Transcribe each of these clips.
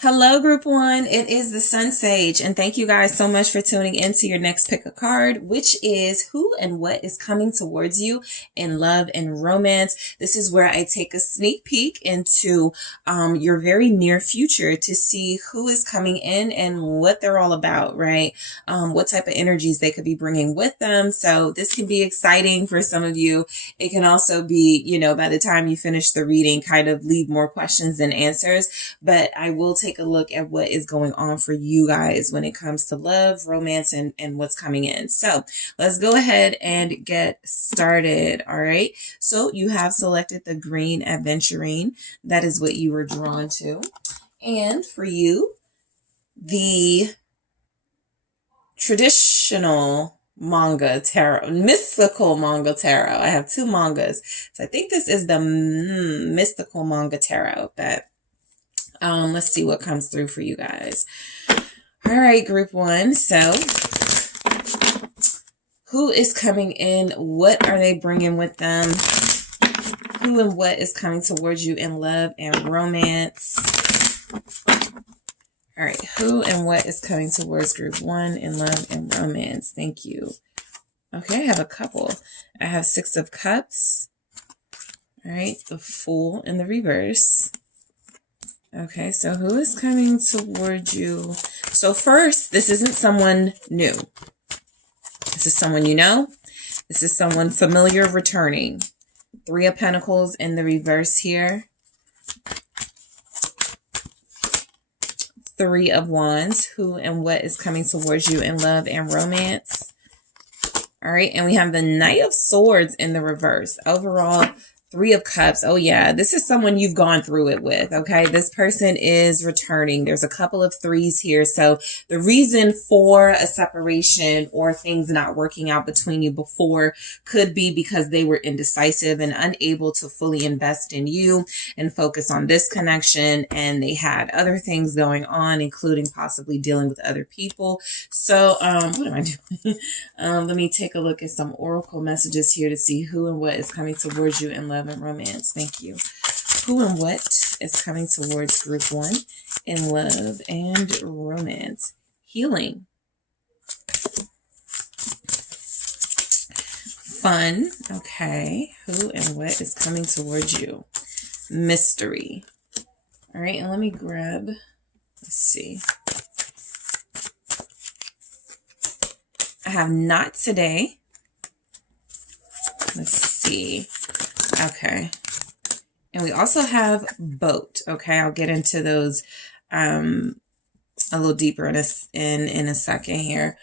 Hello, Group One. It is the SunSage, and thank you guys so much for tuning in to your next pick a card, which is who and what is coming towards you in love and romance. This is where I take a sneak peek into your very near future to see who is coming in and what they're all about, right? What type of energies they could be bringing with them. So this can be exciting for some of you. It can also be, by the time you finish the reading, kind of leave more questions than answers. But I will take a look at what is going on for you guys when it comes to love, romance, and what's coming in. So let's go ahead and get started. All right. So you have selected the green aventurine. That is what you were drawn to. And for you, the traditional manga tarot, mystical manga tarot. I have two mangas. So I think this is the mystical manga tarot that let's see what comes through for you guys. All right, Group One. So who is coming in? What are they bringing with them? Who and what is coming towards you in love and romance? All right, who and what is coming towards Group One in love and romance? Thank you. Okay, I have a couple. I have Six of Cups. All right, the Fool in the reverse. Okay, so who is coming towards you? So first, this isn't someone new. This is someone you know. This is someone familiar returning. Three of Pentacles in the reverse here. Three of Wands. Who and what is coming towards you in love and romance? All right, and we have the Knight of Swords in the reverse. Overall, Three of Cups. Oh yeah, this is someone you've gone through it with, okay? This person is returning. There's a couple of threes here. So the reason for a separation or things not working out between you before could be because they were indecisive and unable to fully invest in you and focus on this connection. And they had other things going on, including possibly dealing with other people. So what am I doing? Let me take a look at some oracle messages here to see who and what is coming towards you in love and romance. Thank you. Who and what is coming towards Group One in love and romance? Healing. Fun. Okay. Who and what is coming towards you? Mystery. All right. And let me grab, let's see. I have Not Today. Let's see. Okay. And we also have Boat. Okay. I'll get into those a little deeper in a second here.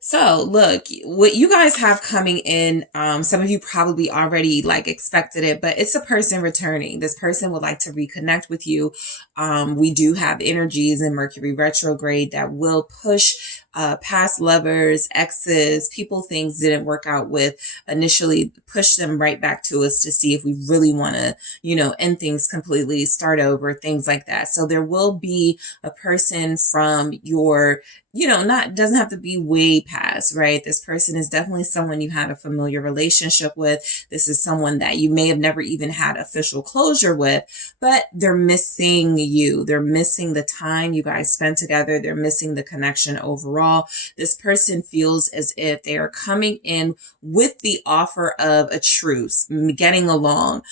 So look, what you guys have coming in, some of you probably already expected it, but it's a person returning. This person would like to reconnect with you. We do have energies in Mercury retrograde that will push past lovers, exes, people things didn't work out with initially, push them right back to us to see if we really want to, end things completely, start over, things like that. So there will be a person from your, doesn't have to be way past, right? This person is definitely someone you had a familiar relationship with. This is someone that you may have never even had official closure with, but they're missing you. They're missing the time you guys spent together. They're missing the connection overall. This person feels as if they are coming in with the offer of a truce, getting along.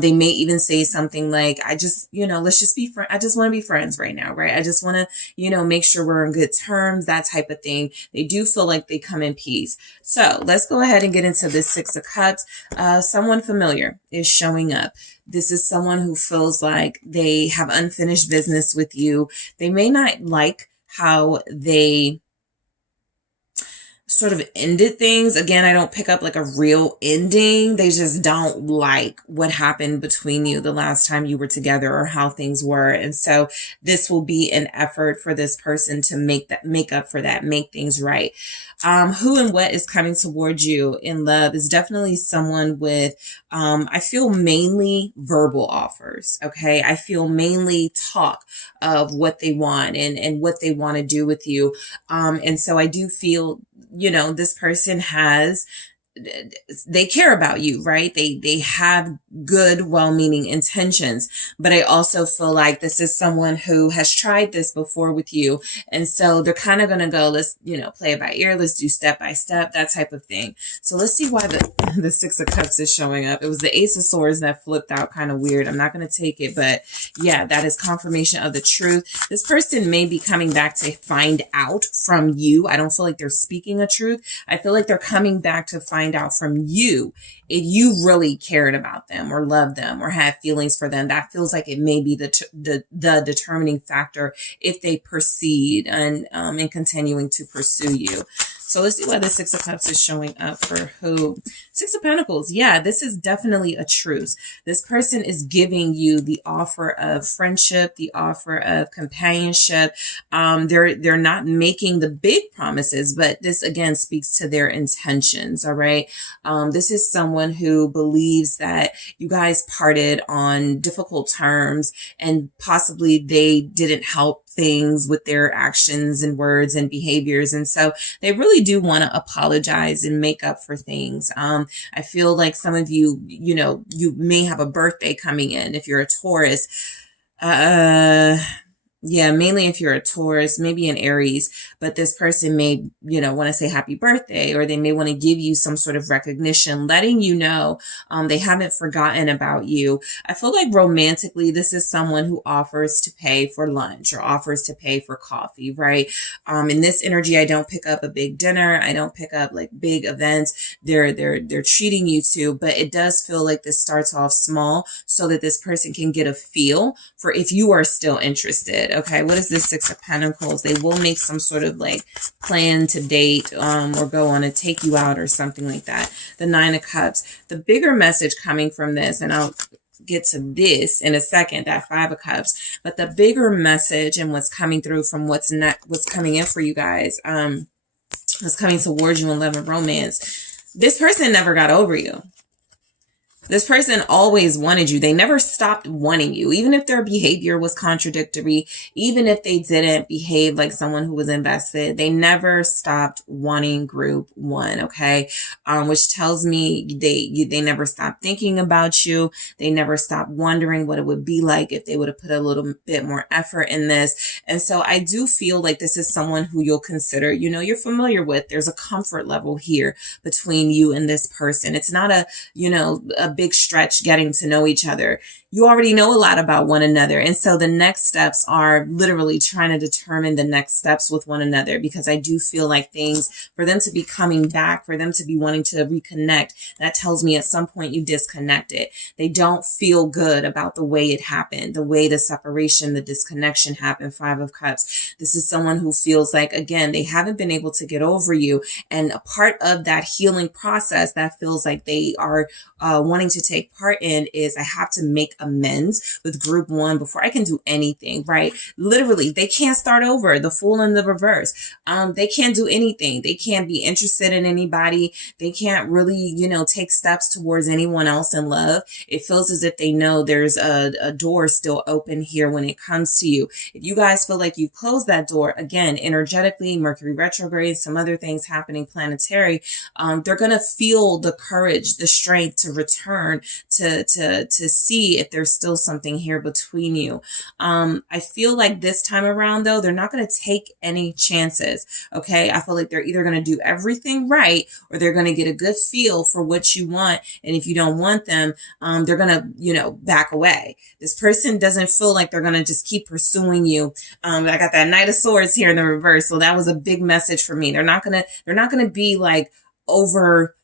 They may even say something like, I just, let's just be friends. I just want to be friends right now, right? I just want to, make sure we're on good terms, that type of thing. They do feel like they come in peace. So let's go ahead and get into this Six of Cups. Someone familiar is showing up. This is someone who feels like they have unfinished business with you. They may not like how they sort of ended things. Again, I don't pick up a real ending. They just don't like what happened between you the last time you were together or how things were. And so this will be an effort for this person to make up for that, make things right. Who and what is coming towards you in love is definitely someone with, I feel mainly verbal offers. Okay. I feel mainly talk of what they want and what they want to do with you. And so I do feel, this person they care about you, right? They have good, well-meaning intentions. But I also feel like this is someone who has tried this before with you. And so they're kind of going to go, let's, play it by ear. Let's do step by step, that type of thing. So let's see why the Six of Cups is showing up. It was the Ace of Swords that flipped out kind of weird. I'm not going to take it, but yeah, that is confirmation of the truth. This person may be coming back to find out from you. I don't feel like they're speaking a truth. I feel like they're coming back to find out from you if you really cared about them or loved them or had feelings for them. That feels like it may be the determining factor if they proceed and in continuing to pursue you. So let's see why the Six of Cups is showing up for who. Six of Pentacles. Yeah, this is definitely a truce. This person is giving you the offer of friendship, the offer of companionship. They're not making the big promises, but this again speaks to their intentions. All right. This is someone who believes that you guys parted on difficult terms and possibly they didn't help things with their actions and words and behaviors. And so they really do want to apologize and make up for things. I feel like some of you, you may have a birthday coming in if you're a Taurus. Yeah, mainly if you're a Taurus, maybe an Aries, but this person may, want to say happy birthday, or they may want to give you some sort of recognition, letting you know they haven't forgotten about you. I feel like romantically, this is someone who offers to pay for lunch or offers to pay for coffee, right? In this energy, I don't pick up a big dinner. I don't pick up like big events. They're treating you to, but it does feel like this starts off small so that this person can get a feel for if you are still interested. Okay, what is this Six of Pentacles? They will make some sort of like plan to date or go on and take you out or something like that. The Nine of Cups. The bigger message coming from this, and I'll get to this in a second, that Five of Cups, but the bigger message and what's coming through from what's coming in for you guys, what's coming towards you in love and romance. This person never got over you. This person always wanted you. They never stopped wanting you, even if their behavior was contradictory, even if they didn't behave like someone who was invested. They never stopped wanting group one, okay? Which tells me they never stopped thinking about you. They never stopped wondering what it would be like if they would have put a little bit more effort in this. And so I do feel like this is someone who you'll consider, you're familiar with. There's a comfort level here between you and this person. It's not a big stretch getting to know each other. You already know a lot about one another. And so the next steps are literally trying to determine the next steps with one another, because I do feel like things for them to be coming back, for them to be wanting to reconnect, that tells me at some point you disconnected. They don't feel good about the way it happened, the way the separation, the disconnection happened. Five of Cups. This is someone who feels like, again, they haven't been able to get over you. And a part of that healing process that feels like they are wanting to take part in is I have to make amends with group one before I can do anything, right? Literally, they can't start over. The Fool in the reverse. They can't do anything. They can't be interested in anybody. They can't really, take steps towards anyone else in love. It feels as if they know there's a door still open here when it comes to you. If you guys feel like you've closed that door, again, energetically, Mercury retrograde, some other things happening planetary, they're going to feel the courage, the strength to return to see if there's still something here between you. I feel like this time around, though, they're not going to take any chances. Okay. I feel like they're either going to do everything right, or they're going to get a good feel for what you want. And if you don't want them, they're going to, back away. This person doesn't feel like they're going to just keep pursuing you. I got that Knight of Swords here in the reverse. So that was a big message for me. They're not going to be like over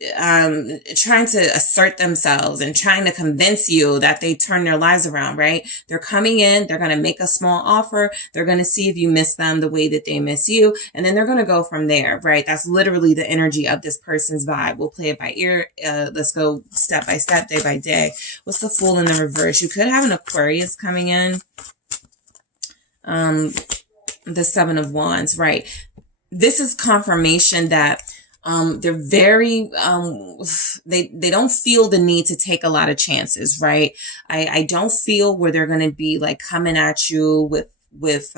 trying to assert themselves and trying to convince you that they turn their lives around, right? They're coming in, they're going to make a small offer. They're going to see if you miss them the way that they miss you. And then they're going to go from there, right? That's literally the energy of this person's vibe. We'll play it by ear. Let's go step by step, day by day. What's the Fool in the reverse? You could have an Aquarius coming in. The Seven of Wands, right? This is confirmation that they're very, they don't feel the need to take a lot of chances, right? I don't feel where they're going to be like coming at you with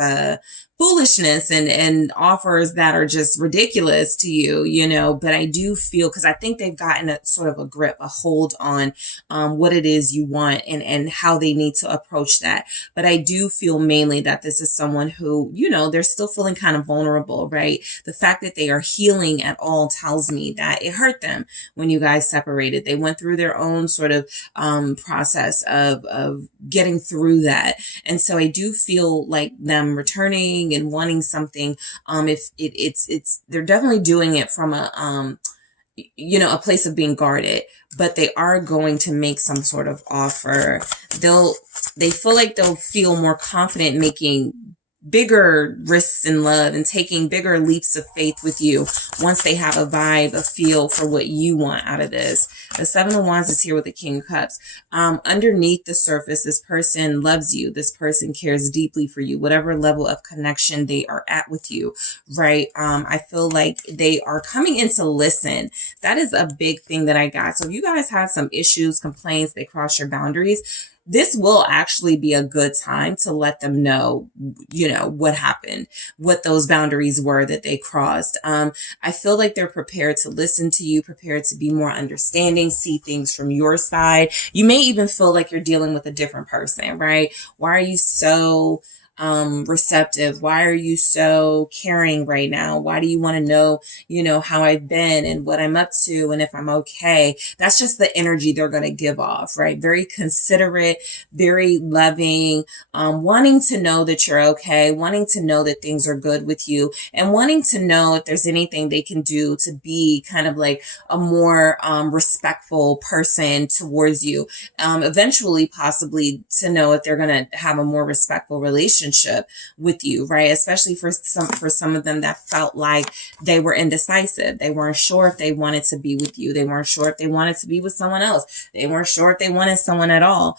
foolishness and offers that are just ridiculous to you, you know, but I do feel, because I think they've gotten a sort of a grip, a hold on what it is you want and how they need to approach that. But I do feel mainly that this is someone who, you know, they're still feeling kind of vulnerable, right? The fact that they are healing at all tells me that it hurt them when you guys separated. They went through their own sort of process of getting through that. And so I do feel like them returning and wanting something, if it's they're definitely doing it from a you know, a place of being guarded, but they are going to make some sort of offer. They feel like they'll feel more confident making bigger risks in love and taking bigger leaps of faith with you once they have a vibe, a feel for what you want out of this. The Seven of Wands is here with the King of Cups. Underneath the surface, this person loves you. This person cares deeply for you, whatever level of connection they are at with you, right? I feel like they are coming in to listen. That is a big thing that I got. So if you guys have some issues, complaints, they cross your boundaries, this will actually be a good time to let them know, you know, what happened, what those boundaries were that they crossed. I feel like they're prepared to listen to you, prepared to be more understanding, see things from your side. You may even feel like you're dealing with a different person, right? Why are you so receptive? Why are you so caring right now? Why do you want to know, you know, how I've been and what I'm up to and if I'm okay? That's just the energy they're going to give off, right? Very considerate, very loving, wanting to know that you're okay, wanting to know that things are good with you, and wanting to know if there's anything they can do to be kind of like a more respectful person towards you. Eventually, possibly to know if they're going to have a more respectful relationship with you, right? Especially for some of them that felt like they were indecisive. They weren't sure if they wanted to be with you. They weren't sure if they wanted to be with someone else. They weren't sure if they wanted someone at all.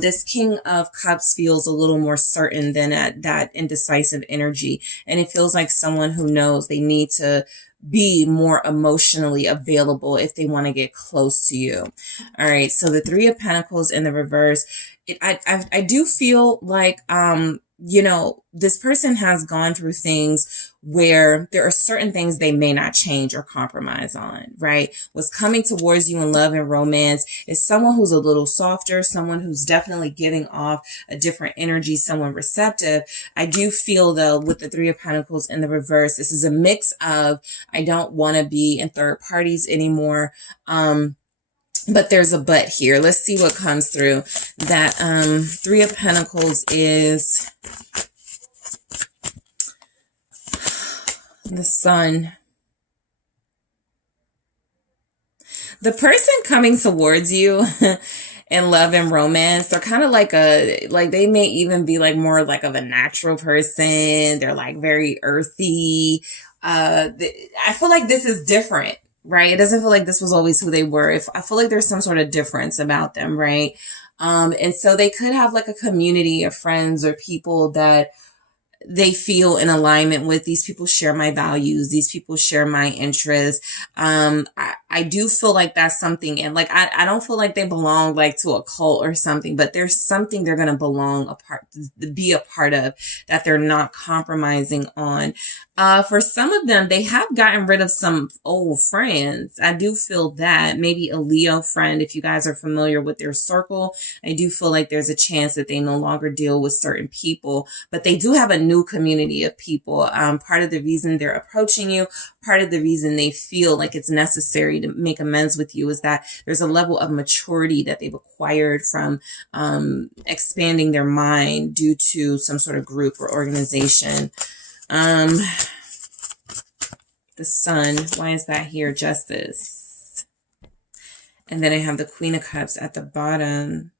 This King of Cups feels a little more certain than that indecisive energy. And it feels like someone who knows they need to be more emotionally available if they want to get close to you. All right. So the Three of Pentacles in the reverse, I do feel like, you know, this person has gone through things where there are certain things they may not change or compromise on, right? What's coming towards you in love and romance is someone who's a little softer, someone who's definitely giving off a different energy, someone receptive. I do feel though, with the Three of Pentacles in the reverse, this is a mix of, I don't want to be in third parties anymore. But there's a but here. Let's see what comes through. That Three of Pentacles is the Sun. The person coming towards you in love and romance, they're kind of like they may even be like more like of a natural person. They're like very earthy. I feel like this is different. Right? It doesn't feel like this was always who they were. I feel like there's some sort of difference about them, right? And so they could have like a community of friends or people that they feel in alignment with. These people share my values. These people share my interests. I do feel like that's something. And like, I don't feel like they belong like to a cult or something, but there's something they're going to be a part of that they're not compromising on. For some of them, they have gotten rid of some old friends. I do feel that. Maybe a Leo friend, if you guys are familiar with their circle, I do feel like there's a chance that they no longer deal with certain people, but they do have a new community of people. Part of the reason they're approaching you, part of the reason they feel like it's necessary to make amends with you is that there's a level of maturity that they've acquired from expanding their mind due to some sort of group or organization. The Sun, why is that here? Justice. And then I have the Queen of Cups at the bottom.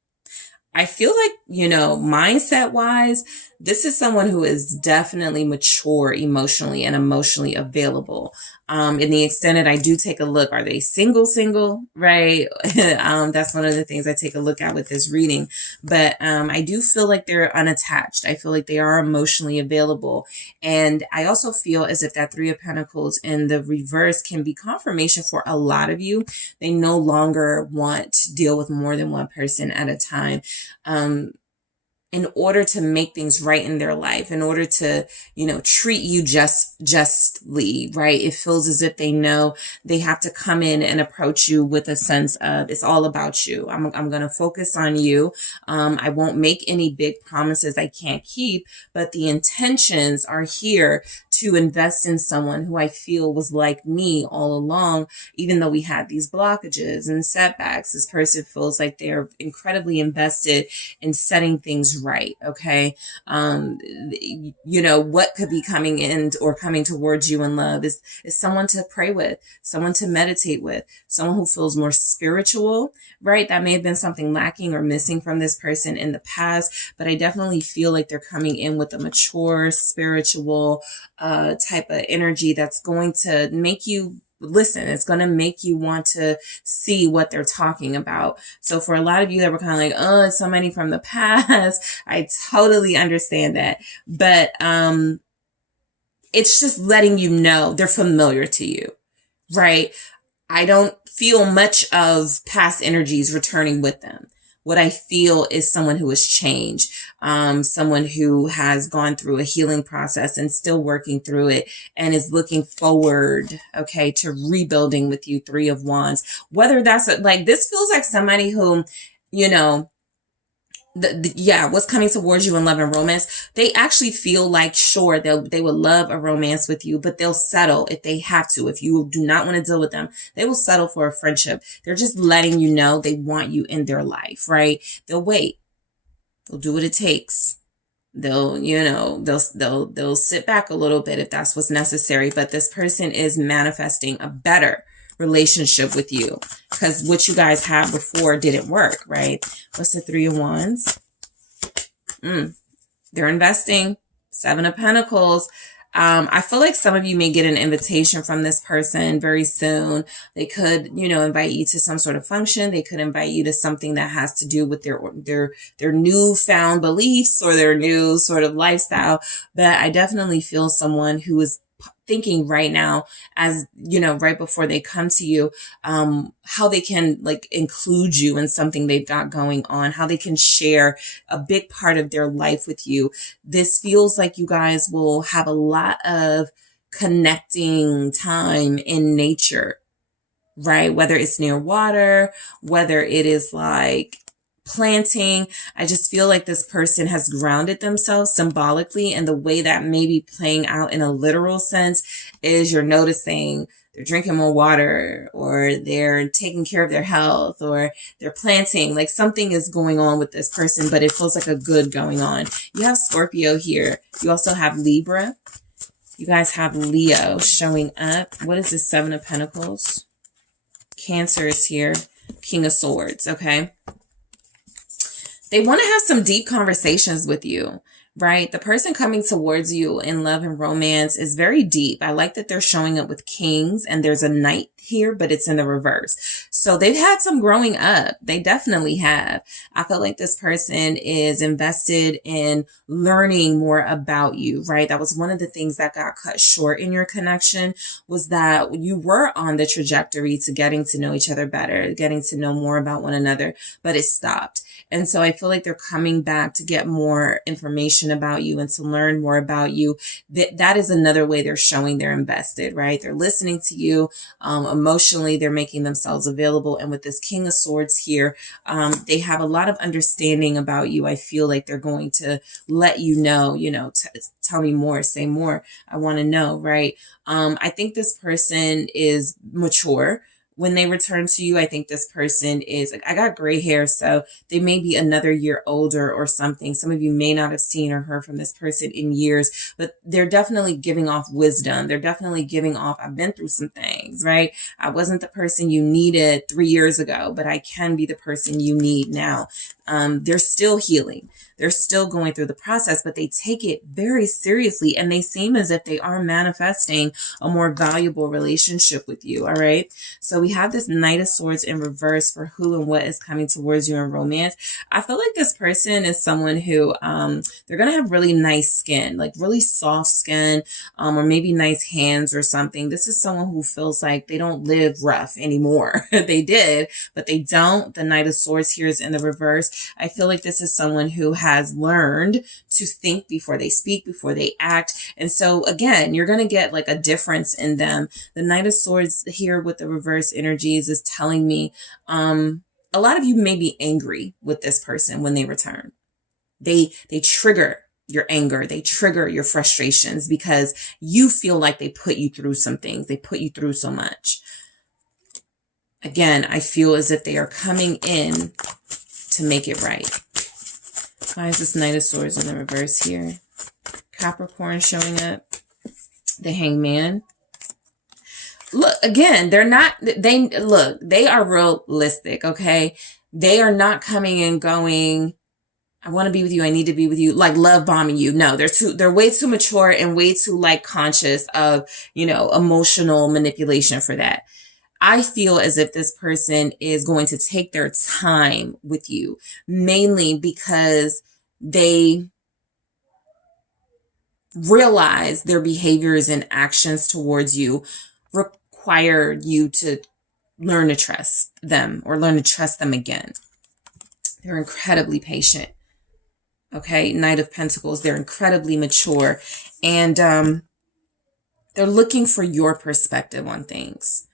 I feel like, you know, mindset wise, this is someone who is definitely mature emotionally and emotionally available. In the extended, I do take a look. Are they single, right? That's one of the things I take a look at with this reading. But I do feel like they're unattached. I feel like they are emotionally available. And I also feel as if that Three of Pentacles in the reverse can be confirmation for a lot of you. They no longer want to deal with more than one person at a time. in order to make things right in their life, in order to, treat you justly, right? It feels as if they know they have to come in and approach you with a sense of, it's all about you. I'm going to focus on you. I won't make any big promises I can't keep, but the intentions are here to invest in someone who I feel was like me all along, even though we had these blockages and setbacks. This person feels like they're incredibly invested in setting things right. Okay. What could be coming in or coming towards you in love is someone to pray with, someone to meditate with, someone who feels more spiritual, right? That may have been something lacking or missing from this person in the past, but I definitely feel like they're coming in with a mature, spiritual, type of energy that's going to make you listen. It's going to make you want to see what they're talking about. So for a lot of you that were kind of like, oh, it's somebody from the past, I totally understand that. But it's just letting you know they're familiar to you, right? I don't feel much of past energies returning with them. What I feel is someone who has changed, someone who has gone through a healing process and still working through it and is looking forward, okay, to rebuilding with you. 3 of Wands. Whether that's this feels like somebody who, what's coming towards you in love and romance, they actually feel like, sure, they would love a romance with you, but they'll settle if they have to. If you do not want to deal with them, they will settle for a friendship. They're just letting you know they want you in their life, right? They'll wait. They'll do what it takes. They'll sit back a little bit if that's what's necessary. But this person is manifesting a better relationship with you because what you guys had before didn't work, right? What's the 3 of Wands? They're investing. 7 of Pentacles. I feel like some of you may get an invitation from this person very soon. They could, invite you to some sort of function. They could invite you to something that has to do with their newfound beliefs or their new sort of lifestyle. But I definitely feel someone who is thinking right now, as right before they come to you, how they can include you in something they've got going on, how they can share a big part of their life with you. This feels like you guys will have a lot of connecting time in nature, right? Whether it's near water, whether it is planting. I just feel like this person has grounded themselves symbolically, and the way that may be playing out in a literal sense is you're noticing they're drinking more water, or they're taking care of their health, or they're planting. Something is going on with this person, but it feels like a good going on. You have Scorpio here. You also have Libra. You guys have Leo showing up. What is this 7 of Pentacles? Cancer is here. King of Swords, okay? They want to have some deep conversations with you, right? The person coming towards you in love and romance is very deep. I like that they're showing up with kings, and there's a knight here, but it's in the reverse. So they've had some growing up. They definitely have. I feel like this person is invested in learning more about you, right? That was one of the things that got cut short in your connection, was that you were on the trajectory to getting to know each other better, getting to know more about one another, but it stopped. And so I feel like they're coming back to get more information about you and to learn more about you. That is another way they're showing they're invested, right? They're listening to you. Emotionally, they're making themselves available. And with this King of Swords here, they have a lot of understanding about you. I feel like they're going to let you know, tell me more, say more. I want to know, right? I think this person is mature. When they return to you, I think this person is, I got gray hair, so they may be another year older or something. Some of you may not have seen or heard from this person in years, but they're definitely giving off wisdom. They're definitely giving off, I've been through some things, right? I wasn't the person you needed 3 years ago, but I can be the person you need now. They're still healing. They're still going through the process, but they take it very seriously, and they seem as if they are manifesting a more valuable relationship with you. All right. So we have this Knight of Swords in reverse for who and what is coming towards you in romance. I feel like this person is someone who, they're going to have really nice skin, really soft skin, or maybe nice hands or something. This is someone who feels like they don't live rough anymore. They did, but they don't. The Knight of Swords here is in the reverse. I feel like this is someone who has learned to think before they speak, before they act. And so again, you're going to get like a difference in them. The Knight of Swords here with the reverse energies is telling me, a lot of you may be angry with this person when they return. They trigger your anger. They trigger your frustrations because you feel like they put you through some things. They put you through so much. Again, I feel as if they are coming in to make it right. Why is this Knight of Swords in the reverse here? Capricorn showing up. The Hangman. Look, again, they are realistic, okay? They are not coming and going, I want to be with you, I need to be with you, like love bombing you. No, they're way too mature and way too like conscious of, emotional manipulation for that. I feel as if this person is going to take their time with you, mainly because they realize their behaviors and actions towards you require you to learn to trust them or learn to trust them again. They're incredibly patient. Okay, Knight of Pentacles, they're incredibly mature, and they're looking for your perspective on things.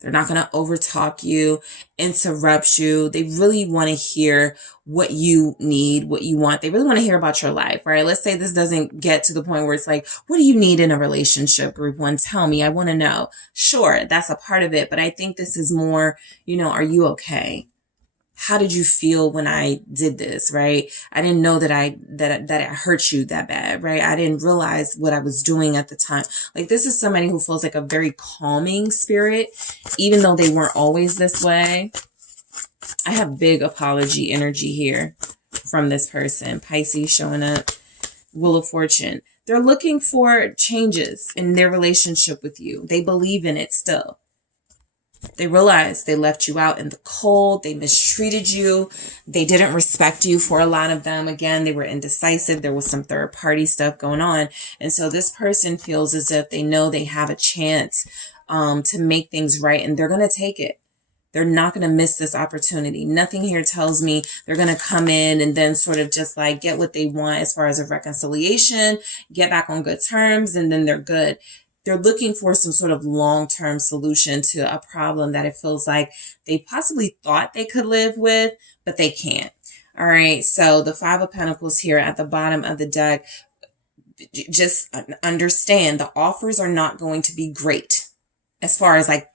They're not going to overtalk you, interrupt you. They really want to hear what you need, what you want. They really want to hear about your life, right? Let's say this doesn't get to the point where it's like, what do you need in a relationship, group one? Tell me, I want to know. Sure, that's a part of it. But I think this is more, are you okay? How did you feel when I did this, right? I didn't know that it hurt you that bad, right? I didn't realize what I was doing at the time. Like, this is somebody who feels like a very calming spirit, even though they weren't always this way. I have big apology energy here from this person. Pisces showing up. Wheel of Fortune. They're looking for changes in their relationship with you. They believe in it still. They realized they left you out in the cold. They mistreated you. They didn't respect you for a lot of them. Again, they were indecisive. There was some third party stuff going on. And so this person feels as if they know they have a chance to make things right, and they're going to take it. They're not going to miss this opportunity. Nothing here tells me they're going to come in and then sort of just like get what they want as far as a reconciliation, get back on good terms, and then they're good. They're looking for some sort of long-term solution to a problem that it feels like they possibly thought they could live with, but they can't. All right. So the Five of Pentacles here at the bottom of the deck, just understand the offers are not going to be great as far as like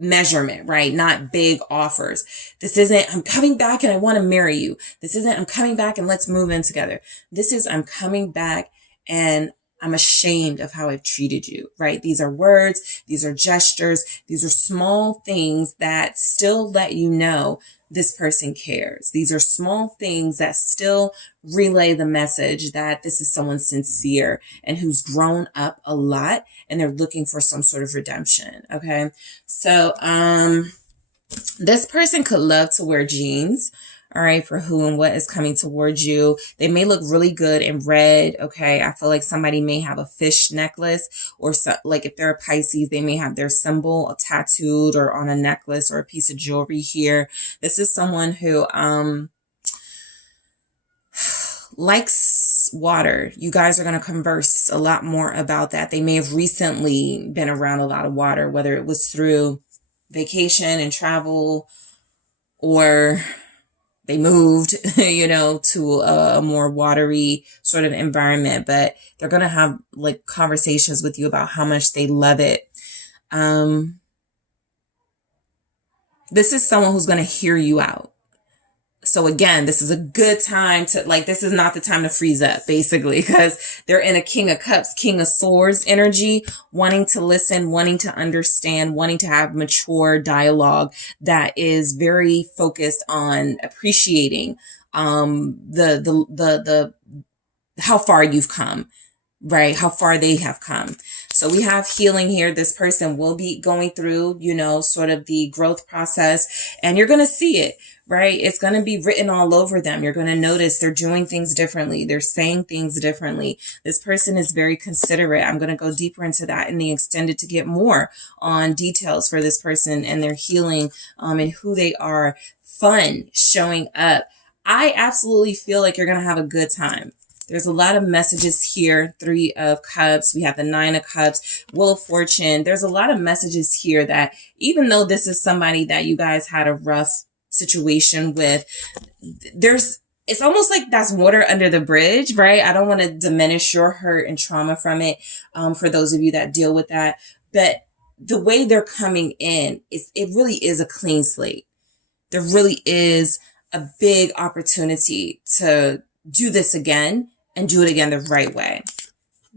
measurement, right? Not big offers. This isn't, I'm coming back and I want to marry you. This isn't, I'm coming back and let's move in together. This is, I'm coming back and I'm ashamed of how I've treated you, right? These are words. These are gestures. These are small things that still let you know this person cares. These are small things that still relay the message that this is someone sincere and who's grown up a lot, and they're looking for some sort of redemption. Okay. So, this person could love to wear jeans. All right, for who and what is coming towards you. They may look really good in red, okay? I feel like somebody may have a fish necklace, or so, like if they're a Pisces, they may have their symbol tattooed or on a necklace or a piece of jewelry here. This is someone who likes water. You guys are going to converse a lot more about that. They may have recently been around a lot of water, whether it was through vacation and travel, or they moved, to a more watery sort of environment, but they're going to have like conversations with you about how much they love it. This is someone who's going to hear you out. So again, this is a good time to this is not the time to freeze up, basically, because they're in a King of Cups, King of Swords energy, wanting to listen, wanting to understand, wanting to have mature dialogue that is very focused on appreciating, the how far you've come, right? How far they have come. So we have healing here. This person will be going through, sort of the growth process, and you're going to see it, right? It's going to be written all over them. You're going to notice they're doing things differently. They're saying things differently. This person is very considerate. I'm going to go deeper into that in the extended to get more on details for this person and their healing and who they are. Fun, showing up. I absolutely feel like you're going to have a good time. There's a lot of messages here. 3 of Cups. We have the 9 of Cups, Wheel of Fortune. There's a lot of messages here that even though this is somebody that you guys had a rough situation with, it's almost like that's water under the bridge, right? I don't want to diminish your hurt and trauma from it for those of you that deal with that. But the way they're coming in, it really is a clean slate. There really is a big opportunity to do this again and do it again the right way.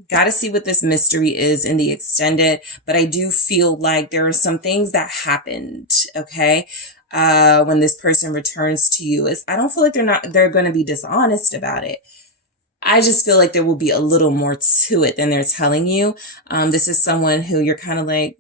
Got to see what this mystery is in the extended, but I do feel like there are some things that happened, okay? When this person returns to you, I don't feel like they're going to be dishonest about it. I just feel like there will be a little more to it than they're telling you. This is someone who you're kind of like,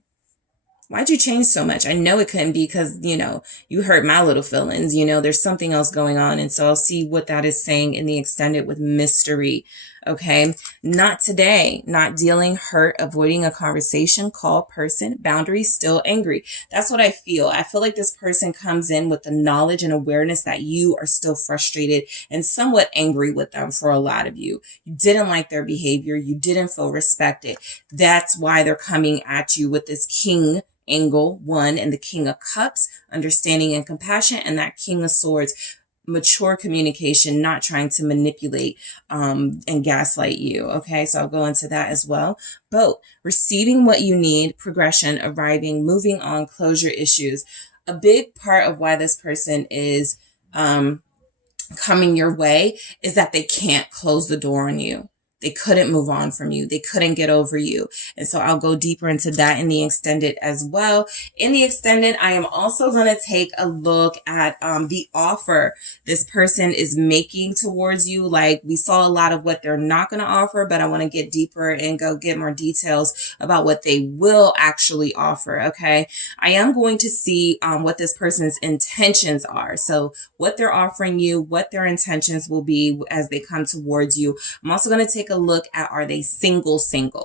why'd you change so much? I know it couldn't be because, you hurt my little feelings. There's something else going on. And so I'll see what that is saying in the extended with mystery. Okay. Not today, not dealing, hurt, avoiding a conversation, call, person, boundaries, still angry. That's what I feel. I feel like this person comes in with the knowledge and awareness that you are still frustrated and somewhat angry with them for a lot of you. You didn't like their behavior. You didn't feel respected. That's why they're coming at you with this King angle 1 and the King of Cups, understanding and compassion, and that King of Swords, mature communication, not trying to manipulate and gaslight you. Okay, so I'll go into that as well. Boat, receiving what you need, progression, arriving, moving on, closure issues. A big part of why this person is coming your way is that they can't close the door on you. They couldn't move on from you. They couldn't get over you. And so I'll go deeper into that in the extended as well. In the extended, I am also going to take a look at the offer this person is making towards you. Like, we saw a lot of what they're not going to offer, but I want to get deeper and go get more details about what they will actually offer. Okay. I am going to see what this person's intentions are. So what they're offering you, what their intentions will be as they come towards you. I'm also going to take a look at, are they single,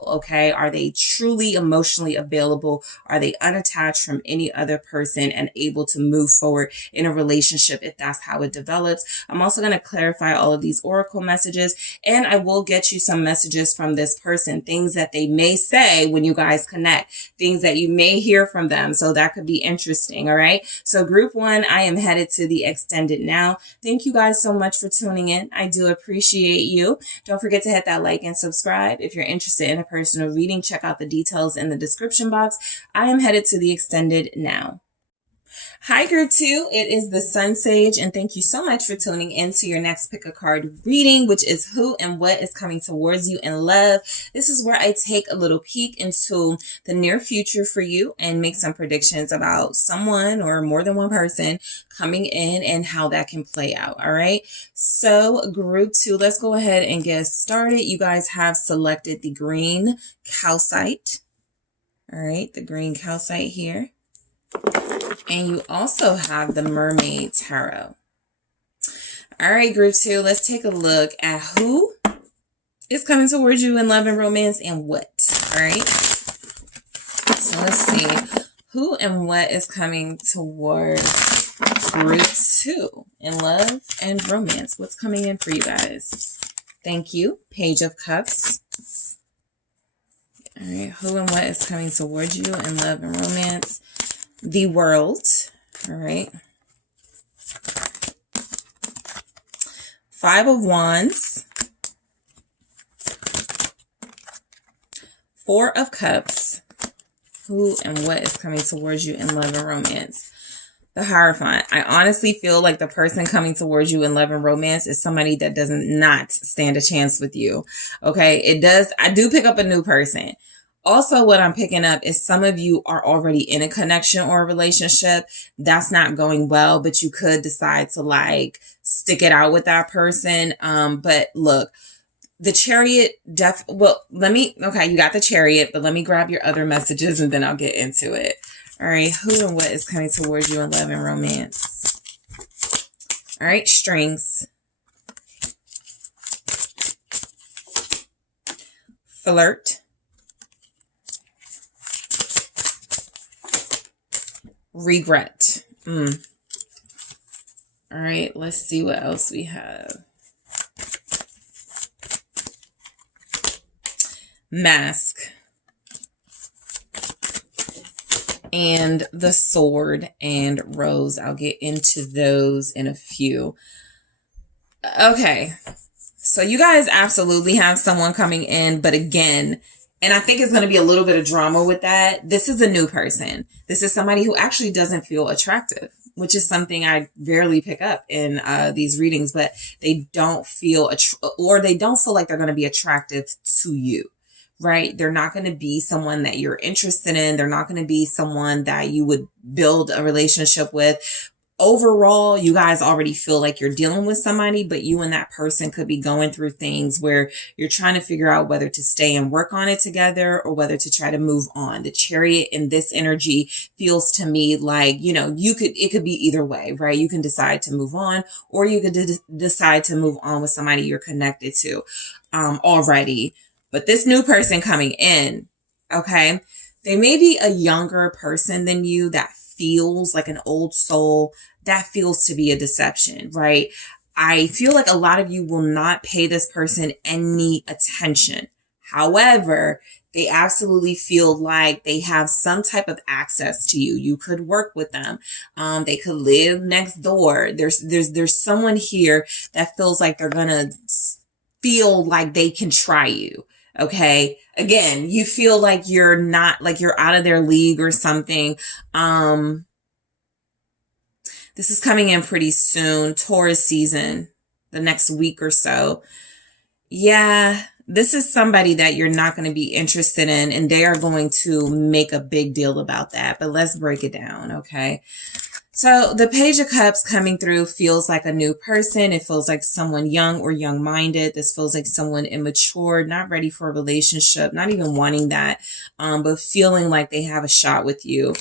okay? Are they truly emotionally available? Are they unattached from any other person and able to move forward in a relationship if that's how it develops? I'm also going to clarify all of these oracle messages, and I will get you some messages from this person, things that they may say when you guys connect, things that you may hear from them. So that could be interesting. All right. So group 1, I am headed to the extended now. Thank you guys so much for tuning in. I do appreciate you. Don't forget to hit that like and subscribe. If you're interested in a personal reading, check out the details in the description box. I am headed to the extended now. Hi, group 2. It is the SunSage, and thank you so much for tuning in to your next pick a card reading, which is who and what is coming towards you in love. This is where I take a little peek into the near future for you and make some predictions about someone or more than one person coming in and how that can play out. All right. So group 2, let's go ahead and get started. You guys have selected the green calcite. All right. The green calcite here. And you also have the Mermaid Tarot. All right, group 2, let's take a look at who is coming towards you in love and romance and what. All right. So let's see who and what is coming towards group 2 in love and romance. What's coming in for you guys? Thank you. Page of Cups. All right. Who and what is coming towards you in love and romance? The World. All right. 5 of Wands. 4 of Cups. Who and what is coming towards you in love and romance? The Hierophant. I honestly feel like the person coming towards you in love and romance is somebody that does not stand a chance with you. Okay. I do pick up a new person. Also, what I'm picking up is some of you are already in a connection or a relationship that's not going well, but you could decide to like stick it out with that person. But look, the Chariot, you got the Chariot, but let me grab your other messages and then I'll get into it. All right. Who and what is coming towards you in love and romance? All right, strings. Flirt. Regret. All right, let's see what else we have. Mask. And the sword and rose. I'll get into those in a few. Okay. So you guys absolutely have someone coming in, but again, and I think it's going to be a little bit of drama with that. This is a new person. This is somebody who actually doesn't feel attractive, which is something I rarely pick up in these readings, but they don't feel, or they don't feel like they're going to be attractive to you, right? They're not going to be someone that you're interested in. They're not going to be someone that you would build a relationship with. Overall, you guys already feel like you're dealing with somebody, but you and that person could be going through things where you're trying to figure out whether to stay and work on it together or whether to try to move on. The Chariot in this energy feels to me like, you know, it could be either way, right? You can decide to move on, or you could decide to move on with somebody you're connected to already. But this new person coming in, okay, they may be a younger person than you that feels like an old soul. That feels to be a deception, right? I feel like a lot of you will not pay this person any attention. However, they absolutely feel like they have some type of access to you. You could work with them. They could live next door. There's someone here that feels like they're gonna feel like they can try you. Okay. Again, you feel like you're not, like you're out of their league or something. This is coming in pretty soon. Taurus season, the next week or so. Yeah, this is somebody that you're not going to be interested in, and they are going to make a big deal about that. But let's break it down, okay? So the Page of Cups coming through feels like a new person. It feels like someone young or young-minded. This feels like someone immature, not ready for a relationship, not even wanting that, but feeling like they have a shot with you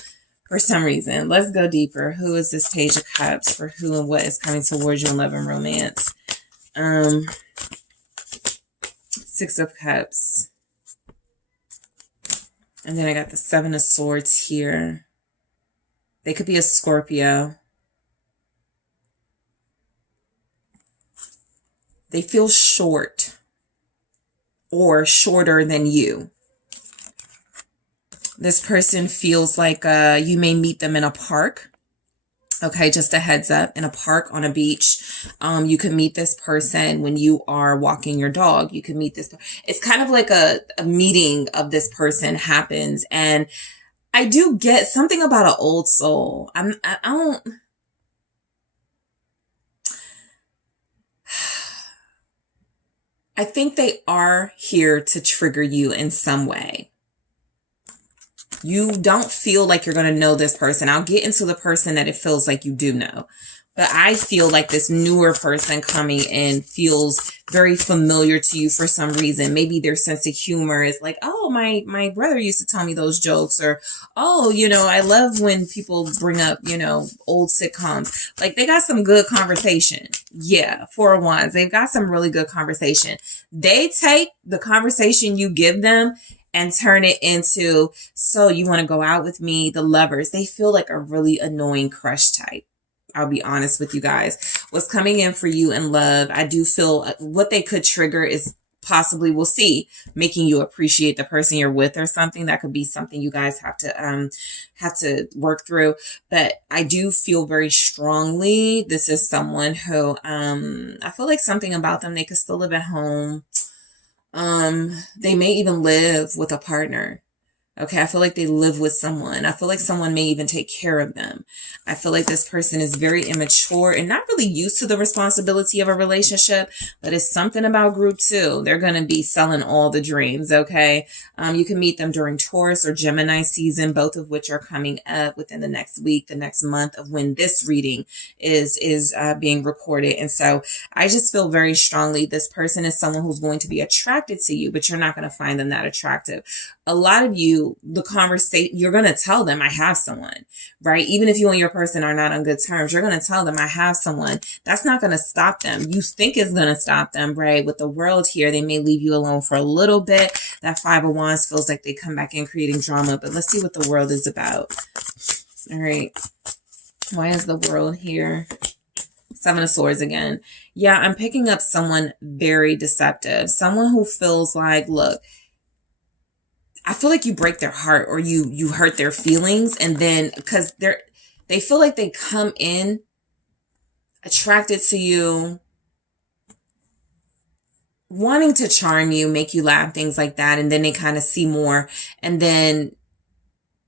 for some reason. Let's go deeper. Who is this Page of Cups? For who and what is coming towards you in love and romance? Six of Cups. And then I got the Seven of Swords here. They could be a Scorpio. They feel short or shorter than you. This person feels like you may meet them in a park. Okay, just a heads up, in a park, on a beach. You can meet this person when you are walking your dog. You can meet this. It's kind of like a meeting of this person happens. And I do get something about an old soul. I don't. I think they are here to trigger you in some way. You don't feel like you're going to know this person. I'll get into the person that it feels like you do know. But I feel like this newer person coming in feels very familiar to you for some reason. Maybe their sense of humor is like, oh, my brother used to tell me those jokes. Or, oh, you know, I love when people bring up, you know, old sitcoms. Like, they got some good conversation. Yeah, Four of Wands. They've got some really good conversation. They take the conversation you give them and turn it into, so you want to go out with me, the lovers. They feel like a really annoying crush type. I'll be honest with you guys. What's coming in for you in love, I do feel what they could trigger is possibly, we'll see, making you appreciate the person you're with or something. That could be something you guys have to work through. But I do feel very strongly this is someone who I feel like something about them, they could still live at home. They may even live with a partner. Okay, I feel like they live with someone. I feel like someone may even take care of them. I feel like this person is very immature and not really used to the responsibility of a relationship, but it's something about group 2. They're going to be selling all the dreams, okay? You can meet them during Taurus or Gemini season, both of which are coming up within the next week, the next month of when this reading is being recorded. And so I just feel very strongly this person is someone who's going to be attracted to you, but you're not going to find them that attractive. A lot of you to the conversation, you're going to tell them, I have someone, right? Even if you and your person are not on good terms, you're going to tell them, I have someone. That's not going to stop them. You think it's going to stop them, right? With the world here, they may leave you alone for a little bit. That Five of Wands feels like they come back in creating drama, but let's see what the world is about. All right. Why is the world here? Seven of Swords again. Yeah, I'm picking up someone very deceptive. Someone who feels like, look, I feel like you break their heart or you hurt their feelings. And then because they feel like they come in attracted to you, wanting to charm you, make you laugh, things like that. And then they kind of see more. And then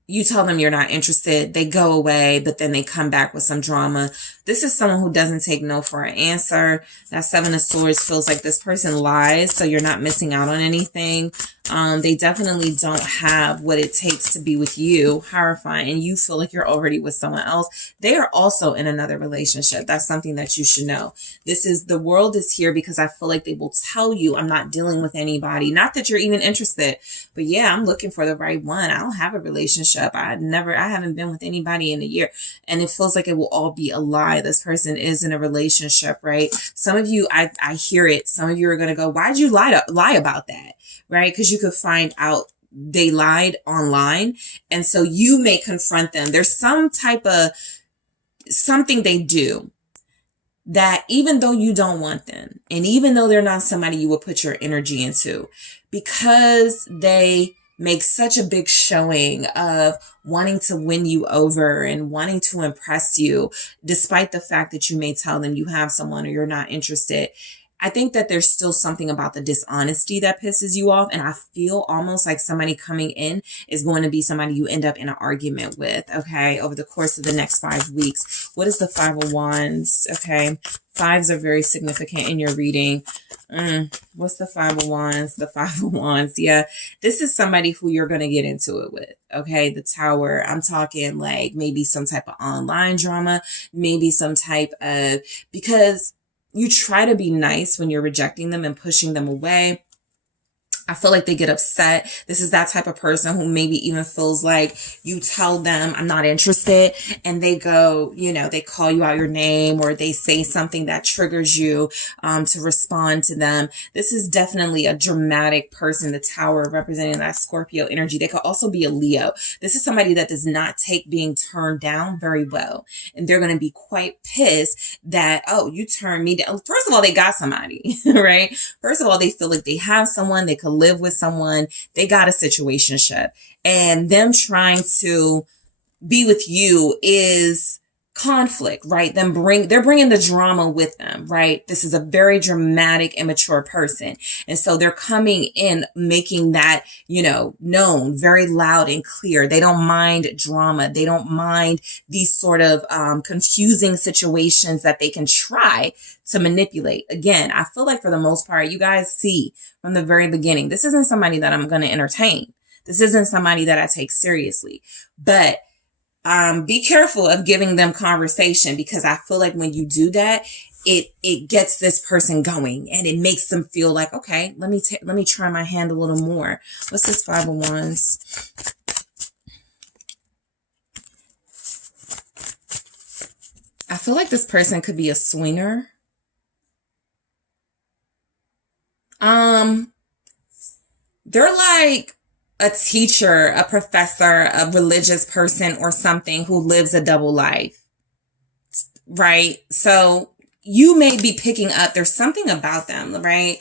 you tell them you're not interested. They go away, but then they come back with some drama. This is someone who doesn't take no for an answer. That Seven of Swords feels like this person lies, so you're not missing out on anything. They definitely don't have what it takes to be with you. Horrifying. And you feel like you're already with someone else. They are also in another relationship. That's something that you should know. The world is here because I feel like they will tell you, I'm not dealing with anybody. Not that you're even interested, but yeah, I'm looking for the right one. I don't have a relationship. I haven't been with anybody in a year. And it feels like it will all be a lie. This person is in a relationship, right? Some of you, I hear it. Some of you are going to go, why'd you lie about that? Right? Because you could find out they lied online. And so you may confront them. There's some type of something they do that even though you don't want them, and even though they're not somebody you would put your energy into, because they make such a big showing of wanting to win you over and wanting to impress you, despite the fact that you may tell them you have someone or you're not interested. I think that there's still something about the dishonesty that pisses you off. And I feel almost like somebody coming in is going to be somebody you end up in an argument with, okay, over the course of the next 5 weeks. What is the Five of Wands? Okay, fives are very significant in your reading. What's the Five of Wands? The Five of Wands. Yeah, this is somebody who you're going to get into it with. Okay, the Tower. I'm talking like maybe some type of online drama, maybe some type of, because you try to be nice when you're rejecting them and pushing them away. I feel like they get upset. This is that type of person who maybe even feels like you tell them I'm not interested and they go, they call you out your name or they say something that triggers you to respond to them. This is definitely a dramatic person, the Tower, representing that Scorpio energy. They could also be a Leo. This is somebody that does not take being turned down very well. And they're going to be quite pissed that, oh, you turned me down. First of all, they got somebody, right? First of all, they feel like they have someone, they could live with someone, they got a situationship, and them trying to be with you is conflict, right? They're bringing the drama with them, right? This is a very dramatic, immature person. And so they're coming in, making that, known very loud and clear. They don't mind drama. They don't mind these sort of confusing situations that they can try to manipulate. Again, I feel like for the most part, you guys see from the very beginning, this isn't somebody that I'm going to entertain. This isn't somebody that I take seriously, but be careful of giving them conversation, because I feel like when you do that, it gets this person going and it makes them feel like, okay, let me try my hand a little more. What's this Five of Wands? I feel like this person could be a swinger. They're like a teacher, a professor, a religious person or something who lives a double life, right? So you may be picking up, there's something about them, right?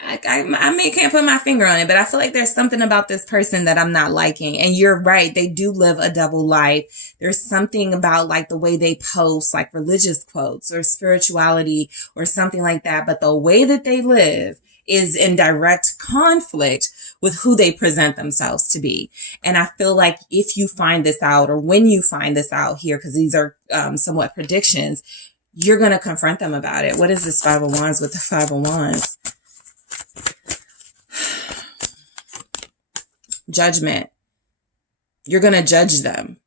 I can't put my finger on it, but I feel like there's something about this person that I'm not liking. And you're right. They do live a double life. There's something about like the way they post like religious quotes or spirituality or something like that. But the way that they live is in direct conflict with who they present themselves to be. And I feel like if you find this out, or when you find this out here, because these are somewhat predictions, you're going to confront them about it. What is this Five of Wands with the Five of Wands? Judgment. You're going to judge them.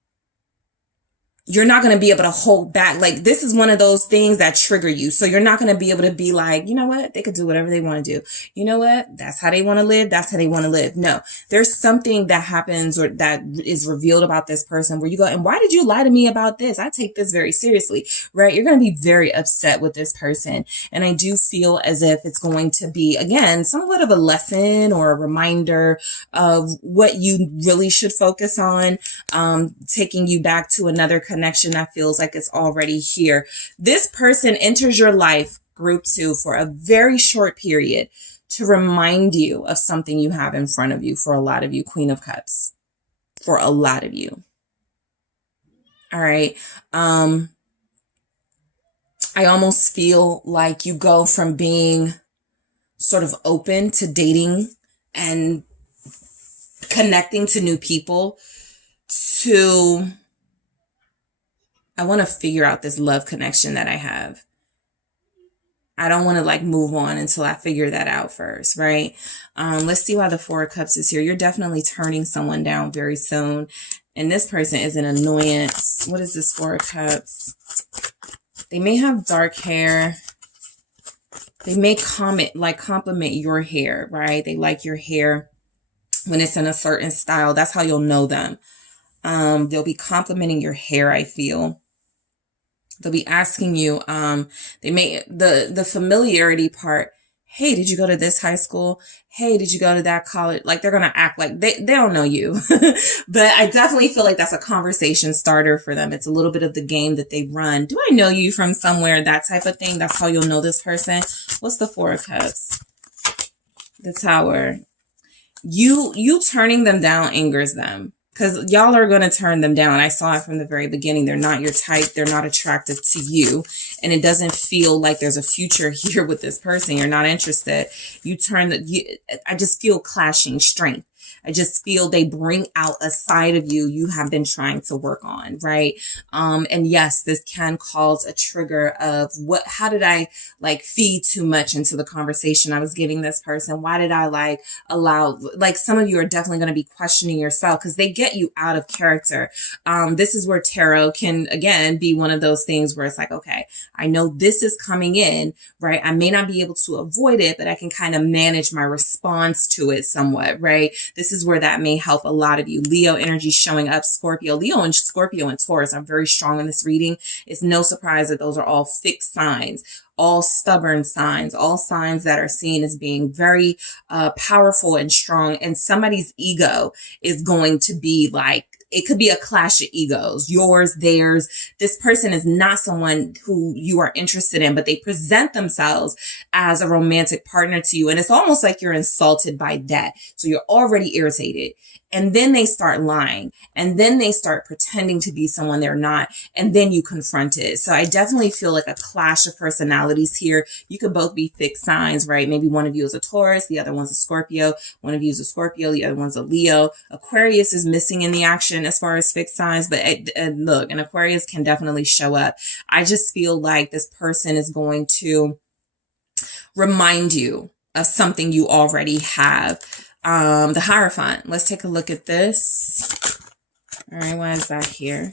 you're not going to be able to hold back. Like, this is one of those things that trigger you. So you're not going to be able to be like, you know what? They could do whatever they want to do. You know what? That's how they want to live. That's how they want to live. No, there's something that happens or that is revealed about this person where you go, and why did you lie to me about this? I take this very seriously, right? You're going to be very upset with this person. And I do feel as if it's going to be, again, somewhat of a lesson or a reminder of what you really should focus on, taking you back to another connection that feels like it's already here. This person enters your life, group 2, for a very short period to remind you of something you have in front of you. For a lot of you, Queen of Cups. For a lot of you. All right. I almost feel like you go from being sort of open to dating and connecting to new people to, I want to figure out this love connection that I have. I don't want to like move on until I figure that out first, right? Let's see why the 4 of Cups is here. You're definitely turning someone down very soon. And this person is an annoyance. What is this 4 of Cups? They may have dark hair. They may compliment your hair, right? They like your hair when it's in a certain style. That's how you'll know them. They'll be complimenting your hair, I feel. They'll be asking you, they may, the familiarity part. Hey, did you go to this high school? Hey, did you go to that college? Like, they're going to act like they don't know you. But I definitely feel like that's a conversation starter for them. It's a little bit of the game that they run. Do I know you from somewhere? That type of thing. That's how you'll know this person. What's the 4 of Cups? The Tower. You turning them down angers them. Because y'all are going to turn them down. I saw it from the very beginning. They're not your type. They're not attractive to you. And it doesn't feel like there's a future here with this person. You're not interested. I just feel clashing strength. I just feel they bring out a side of you have been trying to work on, right? And yes, this can cause a trigger of how did I like feed too much into the conversation I was giving this person? Why did I allow, some of you are definitely going to be questioning yourself because they get you out of character. This is where tarot can, again, be one of those things where it's like, okay, I know this is coming in, right? I may not be able to avoid it, but I can kind of manage my response to it somewhat, right? This is where that may help a lot of you. Leo energy showing up, Scorpio. Leo and Scorpio and Taurus are very strong in this reading. It's no surprise that those are all fixed signs, all stubborn signs, all signs that are seen as being very powerful and strong. And somebody's ego is going to be like, it could be a clash of egos, yours, theirs. This person is not someone who you are interested in, but they present themselves as a romantic partner to you. And it's almost like you're insulted by that. So you're already irritated. And then they start lying. And then they start pretending to be someone they're not. And then you confront it. So I definitely feel like a clash of personalities here. You could both be fixed signs, right? Maybe one of you is a Taurus, the other one's a Scorpio. One of you is a Scorpio, the other one's a Leo. Aquarius is missing in the action as far as fixed signs. But look, an Aquarius can definitely show up. I just feel like this person is going to remind you of something you already have. The Hierophant. Let's take a look at this. All right, why is that here?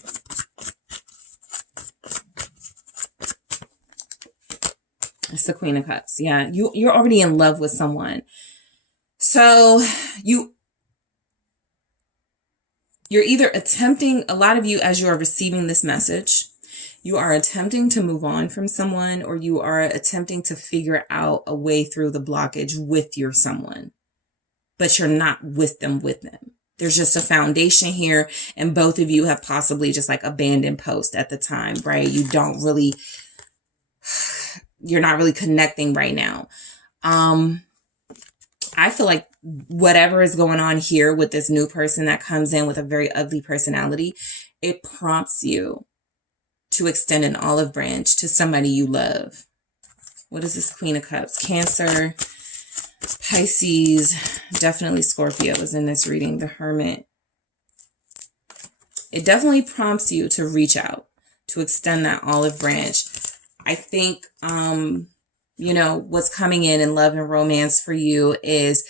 It's the Queen of Cups. Yeah, you're already in love with someone. So you're either attempting, a lot of you, as you are receiving this message, you are attempting to move on from someone, or you are attempting to figure out a way through the blockage with your someone. But you're not with them. There's just a foundation here, and both of you have possibly just like abandoned post at the time, right? You're not really connecting right now. I feel like whatever is going on here with this new person that comes in with a very ugly personality, it prompts you to extend an olive branch to somebody you love. What is this Queen of Cups? Cancer, Pisces, definitely Scorpio is in this reading, the Hermit. It definitely prompts you to reach out, to extend that olive branch. I think, what's coming in love and romance for you is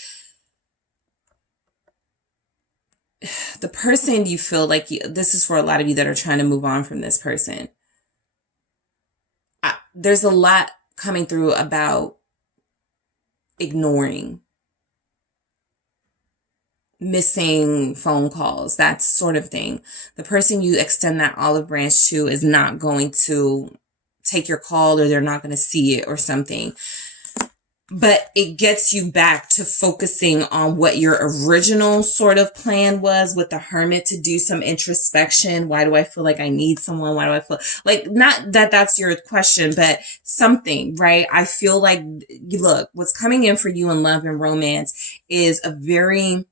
the person you feel like this is for a lot of you that are trying to move on from this person. There's a lot coming through about ignoring, missing phone calls, that sort of thing. The person you extend that olive branch to is not going to take your call, or they're not going to see it or something. But it gets you back to focusing on what your original sort of plan was with the Hermit, to do some introspection. Why do I feel like I need someone? Why do I feel like, not that that's your question, but something, right? I feel like, look, what's coming in for you in love and romance is a very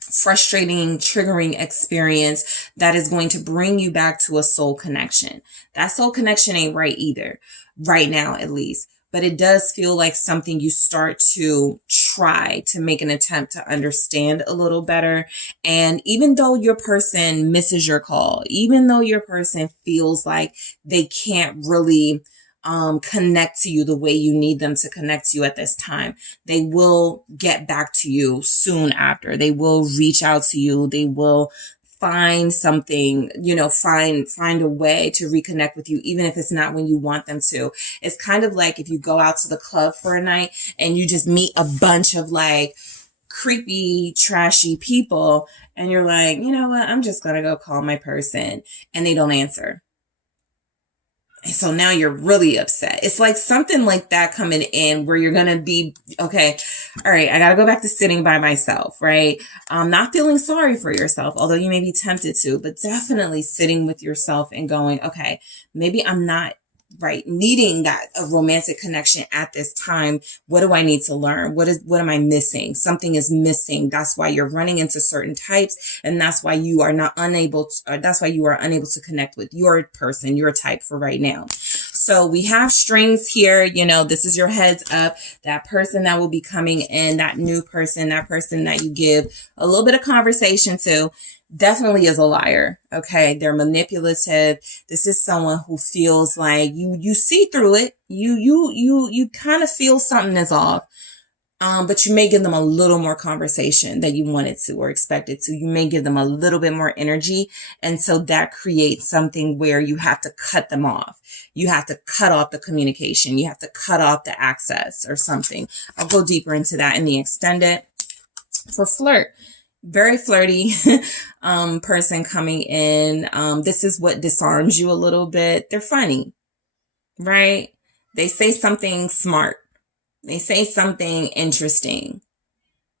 frustrating, triggering experience that is going to bring you back to a soul connection. That soul connection ain't right either, right now at least. But it does feel like something you start to try to make an attempt to understand a little better. And even though your person misses your call, even though your person feels like they can't really connect to you the way you need them to connect to you at this time, they will get back to you soon after. They will reach out to you. They will find something, find a way to reconnect with you, even if it's not when you want them to. It's kind of like if you go out to the club for a night and you just meet a bunch of like creepy, trashy people, and you're like, you know what, I'm just going to go call my person, and they don't answer. And so now you're really upset. It's like something like that coming in where you're going to be, okay, all right, I got to go back to sitting by myself, right? Not feeling sorry for yourself, although you may be tempted to, but definitely sitting with yourself and going, okay, maybe I'm not needing that a romantic connection at this time. What do I need to learn? What am I missing? Something is missing. That's why you're running into certain types, and that's why you are unable to connect with your person, your type for right now. So we have strings here. This is your heads up. That person that will be coming in, that new person, that person that you give a little bit of conversation to, definitely is a liar. Okay. They're manipulative. This is someone who feels like you see through it. You kind of feel something is off. But you may give them a little more conversation that you wanted to or expected to. You may give them a little bit more energy. And so that creates something where you have to cut them off. You have to cut off the communication. You have to cut off the access or something. I'll go deeper into that in the extended. For flirt, very flirty person coming in. This is what disarms you a little bit. They're funny, right? They say something smart. They say something interesting.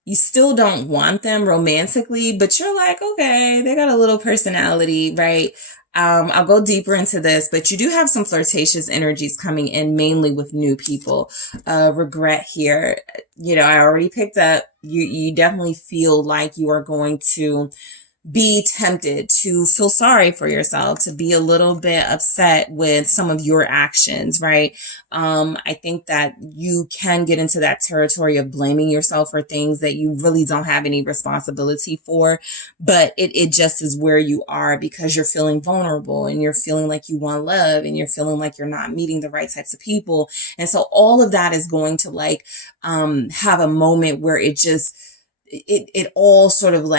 You still don't want them romantically, but you're like, okay, they got a little personality, right? I'll go deeper into this, but you do have some flirtatious energies coming in, mainly with new people. Regret here. I already picked up. You definitely feel like you are going to be tempted to feel sorry for yourself, to be a little bit upset with some of your actions, right? I think that you can get into that territory of blaming yourself for things that you really don't have any responsibility for, but it just is where you are because you're feeling vulnerable and you're feeling like you want love and you're feeling like you're not meeting the right types of people. And so all of that is going to have a moment where it all sort of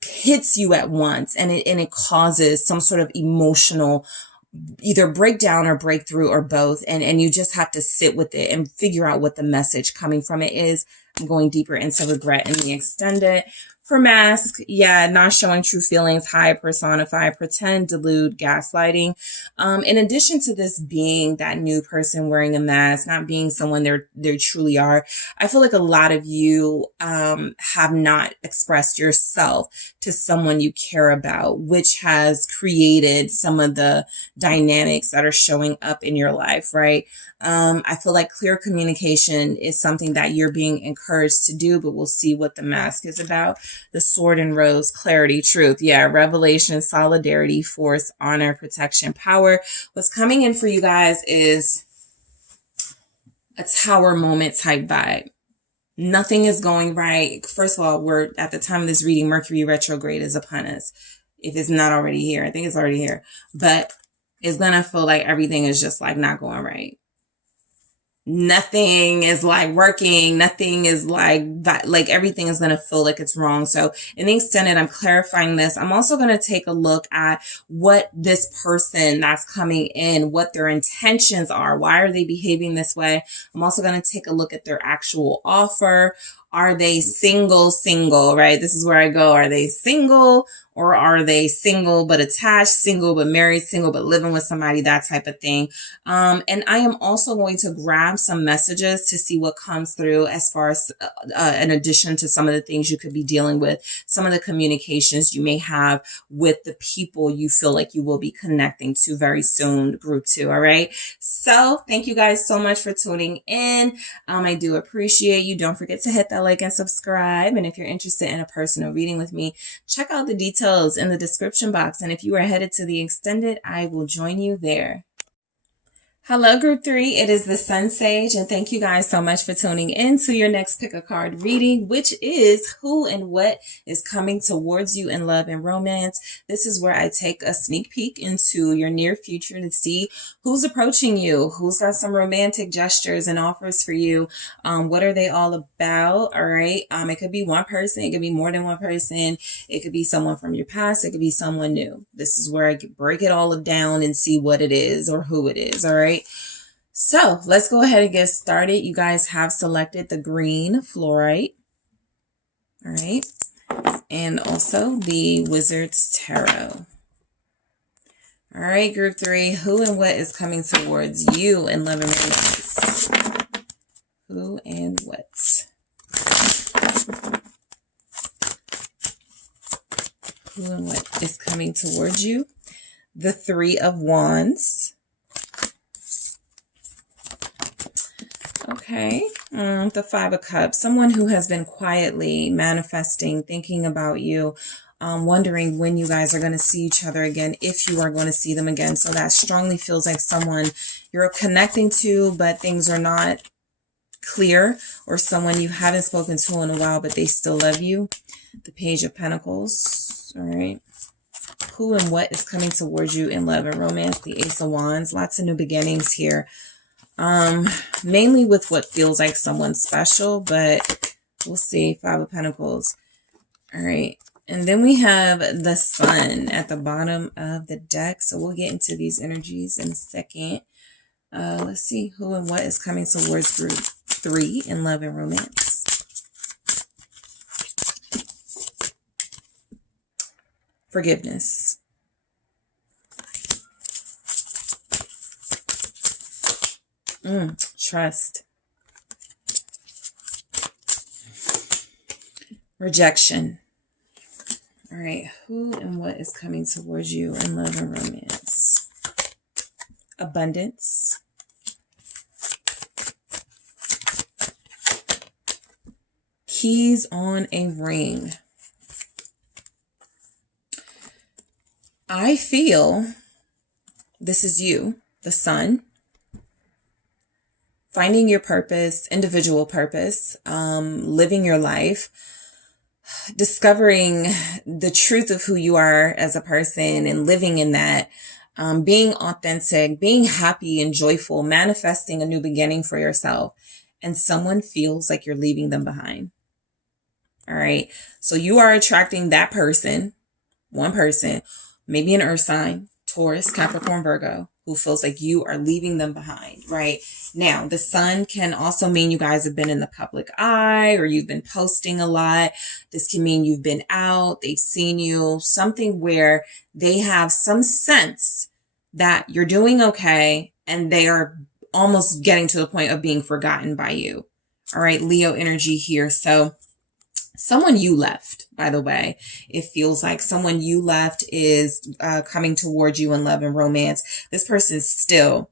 hits you at once, and it causes some sort of emotional either breakdown or breakthrough or both. And you just have to sit with it and figure out what the message coming from it is. I'm going deeper into regret in the extended. For mask, not showing true feelings, hide, personify, pretend, delude, gaslighting. In addition to this being that new person wearing a mask, not being someone they truly are, I feel like a lot of you have not expressed yourself to someone you care about, which has created some of the dynamics that are showing up in your life, right? I feel like clear communication is something that you're being encouraged to do, but we'll see what the mask is about. The sword and rose, clarity, truth. Revelation, solidarity, force, honor, protection, power. What's coming in for you guys is a tower moment type vibe. Nothing is going right. First of all, we're at the time of this reading, Mercury retrograde is upon us. If it's not already here, I think it's already here, but it's going to feel like everything is just not going right. nothing is like working, nothing is like that, like everything is going to feel like it's wrong. So in the extended, I'm clarifying this. I'm also going to take a look at what this person that's coming in, what their intentions are. Why are they behaving this way? I'm also going to take a look at their actual offer. Are they single, right? This is where I go. Are they single, or are they single but attached, single but married, single but living with somebody, that type of thing. And I am also going to grab some messages to see what comes through as far as in addition to some of the things you could be dealing with, some of the communications you may have with the people you feel like you will be connecting to very soon, group 2. All right. So thank you guys so much for tuning in. I do appreciate you. Don't forget to hit that like and subscribe. And if you're interested in a personal reading with me, check out the details in the description box. And if you are headed to the extended, I will join you there. Hello, group 3. It is the SunSage, and thank you guys so much for tuning in to your next pick a card reading, which is who and what is coming towards you in love and romance. This is where I take a sneak peek into your near future to see who's approaching you, who's got some romantic gestures and offers for you. What are they all about? All right. It could be one person. It could be more than one person. It could be someone from your past. It could be someone new. This is where I break it all down and see what it is or who it is. All right. So let's go ahead and get started. You guys have selected the green fluorite. All right. And also the Wizard's Tarot. All right, group 3, who and what is coming towards you in love and romance? Who and what? Who and what is coming towards you? The 3 of Wands. Okay, the 5 of Cups, someone who has been quietly manifesting, thinking about you, wondering when you guys are going to see each other again, if you are going to see them again. So that strongly feels like someone you're connecting to, but things are not clear, or someone you haven't spoken to in a while, but they still love you. The Page of Pentacles. All right. Who and what is coming towards you in love and romance? The Ace of Wands. Lots of new beginnings here. Mainly with what feels like someone special, but we'll see. 5 of Pentacles. All right. And then we have the Sun at the bottom of the deck. So we'll get into these energies in a second. Let's see who and what is coming towards group 3 in love and romance. Forgiveness. Trust. Rejection. All right. Who and what is coming towards you in love and romance? Abundance. Keys on a ring. I feel this is you, the Sun. Finding your purpose, individual purpose, living your life, discovering the truth of who you are as a person and living in that, being authentic, being happy and joyful, manifesting a new beginning for yourself. And someone feels like you're leaving them behind. All right. So you are attracting that person, one person, maybe an earth sign, Taurus, Capricorn, Virgo, who feels like you are leaving them behind, right? Now, the Sun can also mean you guys have been in the public eye, or you've been posting a lot. This can mean you've been out, they've seen you, something where they have some sense that you're doing okay, and they are almost getting to the point of being forgotten by you. All right, Leo energy here. So someone you left, by the way, it feels like someone you left is coming towards you in love and romance. This person still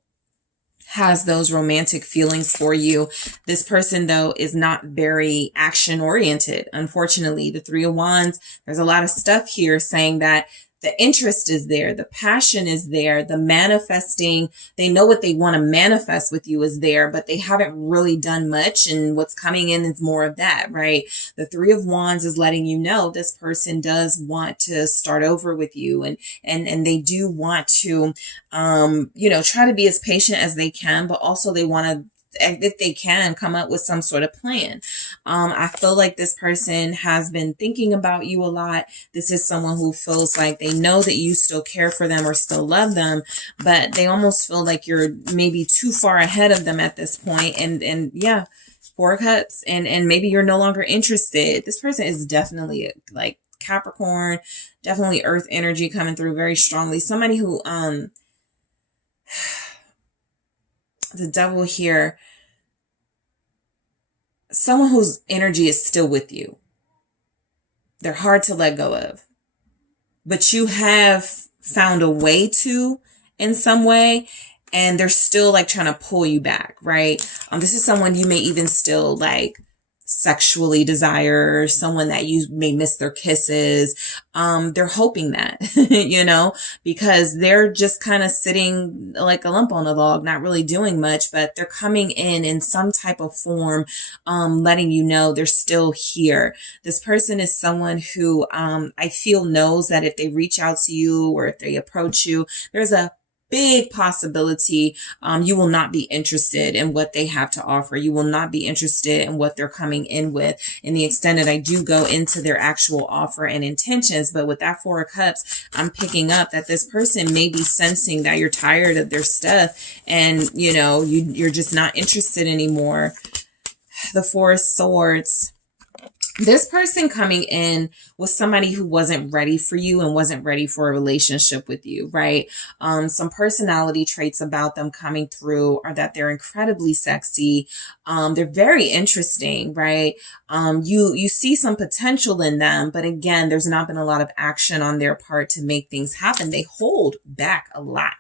has those romantic feelings for you. This person, though, is not very action oriented. Unfortunately, the 3 of Wands, there's a lot of stuff here saying that the interest is there. The passion is there. The manifesting, they know what they want to manifest with you is there, but they haven't really done much. And what's coming in is more of that, right? The 3 of Wands is letting you know this person does want to start over with you. And they do want to, try to be as patient as they can, but also they want to if they can come up with some sort of plan. I feel like this person has been thinking about you a lot. This is someone who feels like they know that you still care for them or still love them, but they almost feel like you're maybe too far ahead of them at this point. And yeah, Four of Cups, and maybe you're no longer interested. This person is definitely like Capricorn, definitely earth energy coming through very strongly. Somebody who, the devil here, someone whose energy is still with you. They're hard to let go of, but you have found a way to in some way, and they're still like trying to pull you back, right? This is someone you may even still like sexually desire, someone that you may miss their kisses. They're hoping that, you know, because they're just kind of sitting like a lump on a log, not really doing much, but they're coming in some type of form, letting you know they're still here. This person is someone who, I feel knows that if they reach out to you or if they approach you, there's a big possibility you will not be interested in what they have to offer. You will not be interested in what they're coming in with. In the extent that I do go into their actual offer and intentions, but with that Four of Cups, I'm picking up that this person may be sensing that you're tired of their stuff and, you know, you're just not interested anymore. The Four of Swords. This person coming in was somebody who wasn't ready for you and wasn't ready for a relationship with you, right? Some personality traits about them coming through are that they're incredibly sexy. They're very interesting, right? You see some potential in them, but again, there's not been a lot of action on their part to make things happen. They hold back a lot.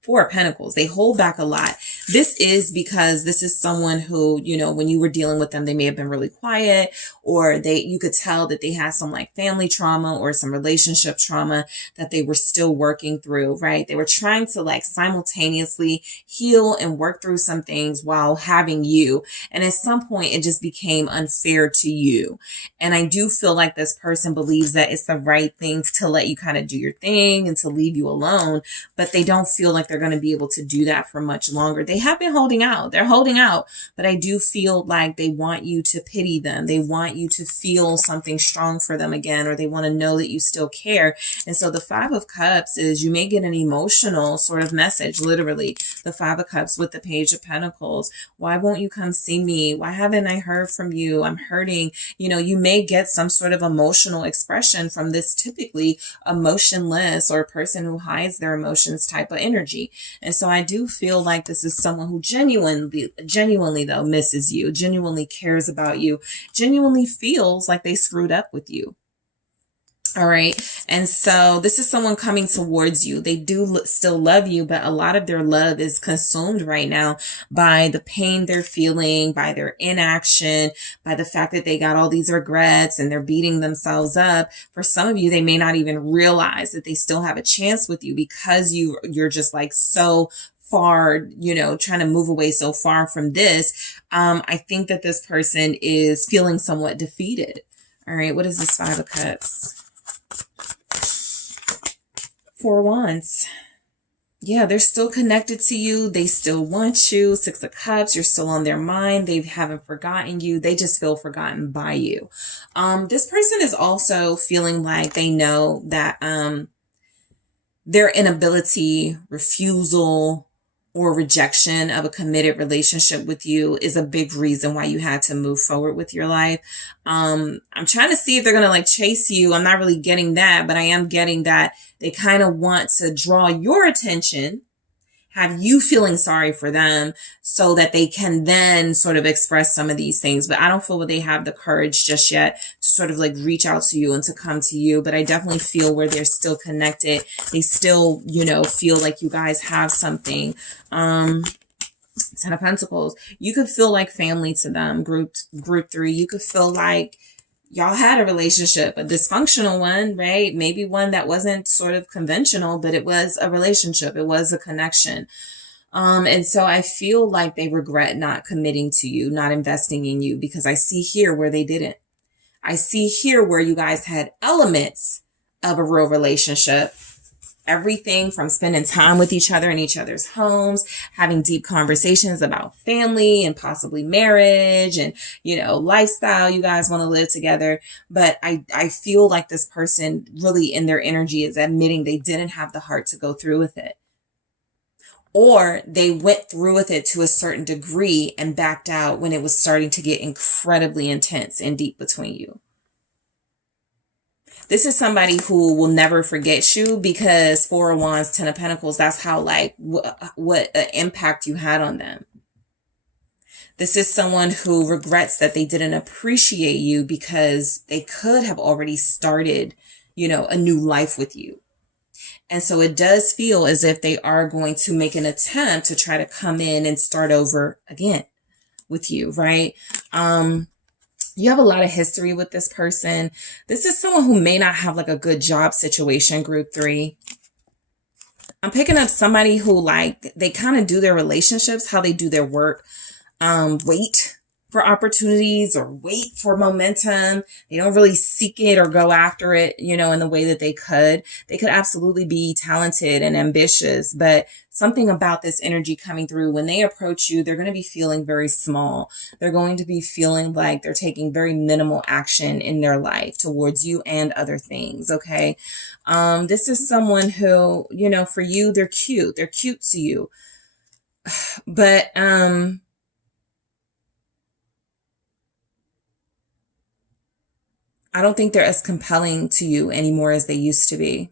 Four of Pentacles, they hold back a lot. This is because this is someone who, you know, when you were dealing with them, they may have been really quiet, or you could tell that they had some like family trauma or some relationship trauma that they were still working through, right? They were trying to like simultaneously heal and work through some things while having you. And at some point it just became unfair to you. And I do feel like this person believes that it's the right thing to let you kind of do your thing and to leave you alone, but they don't feel like they're going to be able to do that for much longer. They have been holding out. They're holding out, but I do feel like they want you to pity them. They want you to feel something strong for them again, or they want to know that you still care. And so the Five of Cups is you may get an emotional sort of message, literally. The Five of Cups with the Page of Pentacles. Why won't you come see me? Why haven't I heard from you? I'm hurting. You know, you may get some sort of emotional expression from this typically emotionless or a person who hides their emotions type of energy. And so I do feel like this is someone who genuinely though misses you, genuinely cares about you, genuinely feels like they screwed up with you. All right. And so this is someone coming towards you. They do still love you, but a lot of their love is consumed right now by the pain they're feeling, by their inaction, by the fact that they got all these regrets and they're beating themselves up. For some of you, they may not even realize that they still have a chance with you because you're just like so far, you know, trying to move away so far from this. I think that this person is feeling somewhat defeated. All right. What is this Five of Cups? Four of Wands. Yeah, they're still connected to you. They still want you. Six of Cups, you're still on their mind. They haven't forgotten you. They just feel forgotten by you. This person is also feeling like they know that their inability, refusal, or rejection of a committed relationship with you is a big reason why you had to move forward with your life. I'm trying to see if they're going to like chase you. I'm not really getting that, but I am getting that they kind of want to draw your attention, have you feeling sorry for them so that they can then sort of express some of these things. But I don't feel that they have the courage just yet to sort of like reach out to you and to come to you. But I definitely feel where they're still connected. They still, you know, feel like you guys have something. Ten of Pentacles. You could feel like family to them. Group 3. You could feel like y'all had a relationship, a dysfunctional one, right? Maybe one that wasn't sort of conventional, but it was a relationship. It was a connection. And so I feel like they regret not committing to you, not investing in you, because I see here where they didn't. I see here where you guys had elements of a real relationship, everything from spending time with each other in each other's homes, having deep conversations about family and possibly marriage and, lifestyle you guys want to live together. But I feel like this person really in their energy is admitting they didn't have the heart to go through with it. Or they went through with it to a certain degree and backed out when it was starting to get incredibly intense and deep between you. This is somebody who will never forget you because Four of Wands, Ten of Pentacles, that's how what impact you had on them. This is someone who regrets that they didn't appreciate you because they could have already started, a new life with you. And so it does feel as if they are going to make an attempt to try to come in and start over again with you, right? You have a lot of history with this person. This is someone who may not have like a good job situation, group 3. I'm picking up somebody who they kind of do their relationships, how they do their work. Wait for opportunities or wait for momentum. They don't really seek it or go after it, in the way that they could. They could absolutely be talented and ambitious, but something about this energy coming through, when they approach you, they're going to be feeling very small. They're going to be feeling like they're taking very minimal action in their life towards you and other things. Okay. This is someone who, for you, they're cute. They're cute to you, but, I don't think they're as compelling to you anymore as they used to be.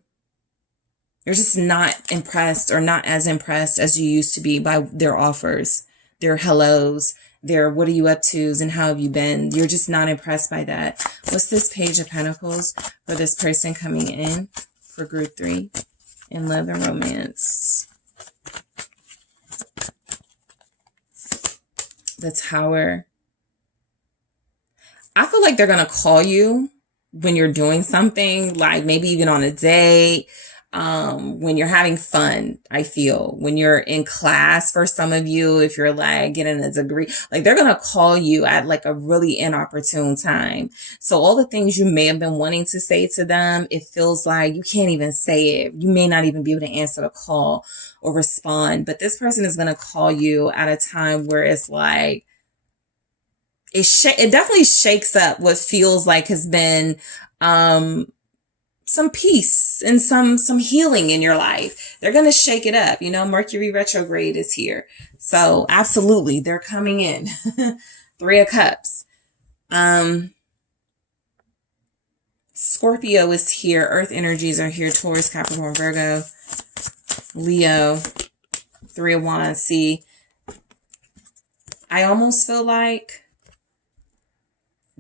You're just not impressed or not as impressed as you used to be by their offers, their hellos, their what are you up to's and how have you been. You're just not impressed by that. What's this Page of Pentacles for this person coming in for group 3 in love and romance? The Tower. I feel like they're going to call you when you're doing something, like maybe even on a date, when you're having fun. I feel when you're in class, for some of you, if you're getting a degree, they're going to call you at a really inopportune time. So all the things you may have been wanting to say to them, it feels like you can't even say it. You may not even be able to answer the call or respond, but this person is going to call you at a time where it's it definitely shakes up what feels like has been some peace and some healing in your life. They're going to shake it up. Mercury retrograde is here. So absolutely, they're coming in. 3 of Cups. Scorpio is here. Earth energies are here. Taurus, Capricorn, Virgo, Leo, 3 of Wands. See, I almost feel like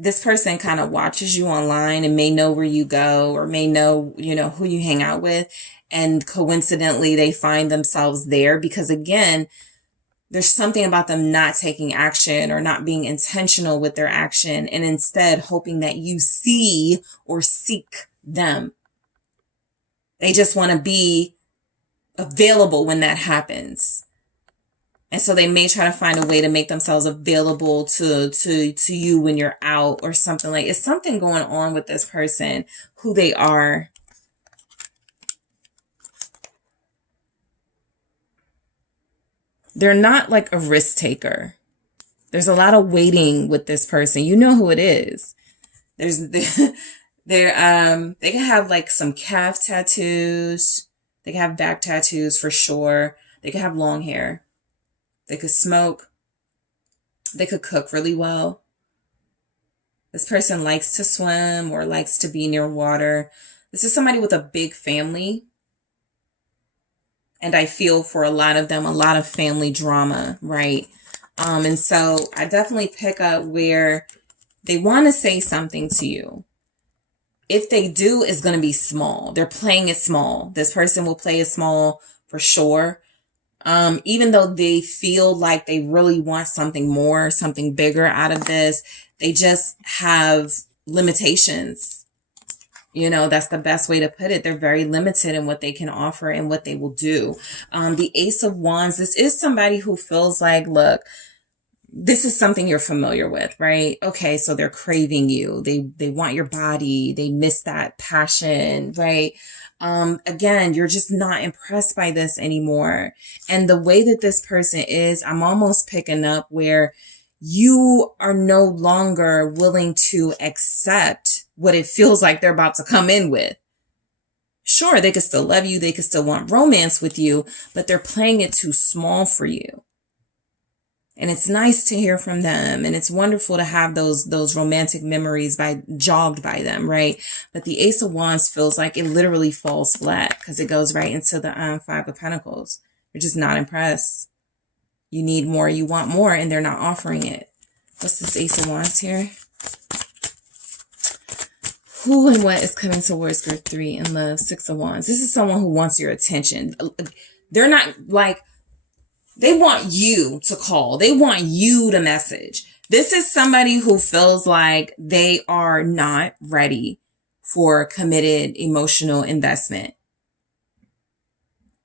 this person kind of watches you online and may know where you go or may know, who you hang out with. And coincidentally, they find themselves there because, again, there's something about them not taking action or not being intentional with their action and instead hoping that you see or seek them. They just want to be available when that happens. And so they may try to find a way to make themselves available to you when you're out or something. It's something going on with this person, who they are. They're not a risk taker. There's a lot of waiting with this person. You know who it is. They can have some calf tattoos. They can have back tattoos for sure. They can have long hair. They could smoke. They could cook really well. This person likes to swim or likes to be near water. This is somebody with a big family. And I feel for a lot of them, a lot of family drama, right? And so I definitely pick up where they want to say something to you. If they do, it's going to be small. They're playing it small. This person will play it small for sure. Even though they feel like they really want something more, something bigger out of this, they just have limitations. That's the best way to put it. They're very limited in what they can offer and what they will do. The Ace of Wands, this is somebody who feels like, look, this is something you're familiar with, right? Okay, so they're craving you. They want your body. They miss that passion, right? Again, you're just not impressed by this anymore. And the way that this person is, I'm almost picking up where you are no longer willing to accept what it feels like they're about to come in with. Sure, they could still love you. They could still want romance with you, but they're playing it too small for you. And it's nice to hear from them. And it's wonderful to have those romantic memories jogged by them, right? But the Ace of Wands feels like it literally falls flat because it goes right into the Five of Pentacles. You're just not impressed. You need more, you want more, and they're not offering it. What's this Ace of Wands here? Who and what is coming towards group 3 in love? Six of Wands. This is someone who wants your attention. They're not like, they want you to call. They want you to message. This is somebody who feels like they are not ready for committed emotional investment.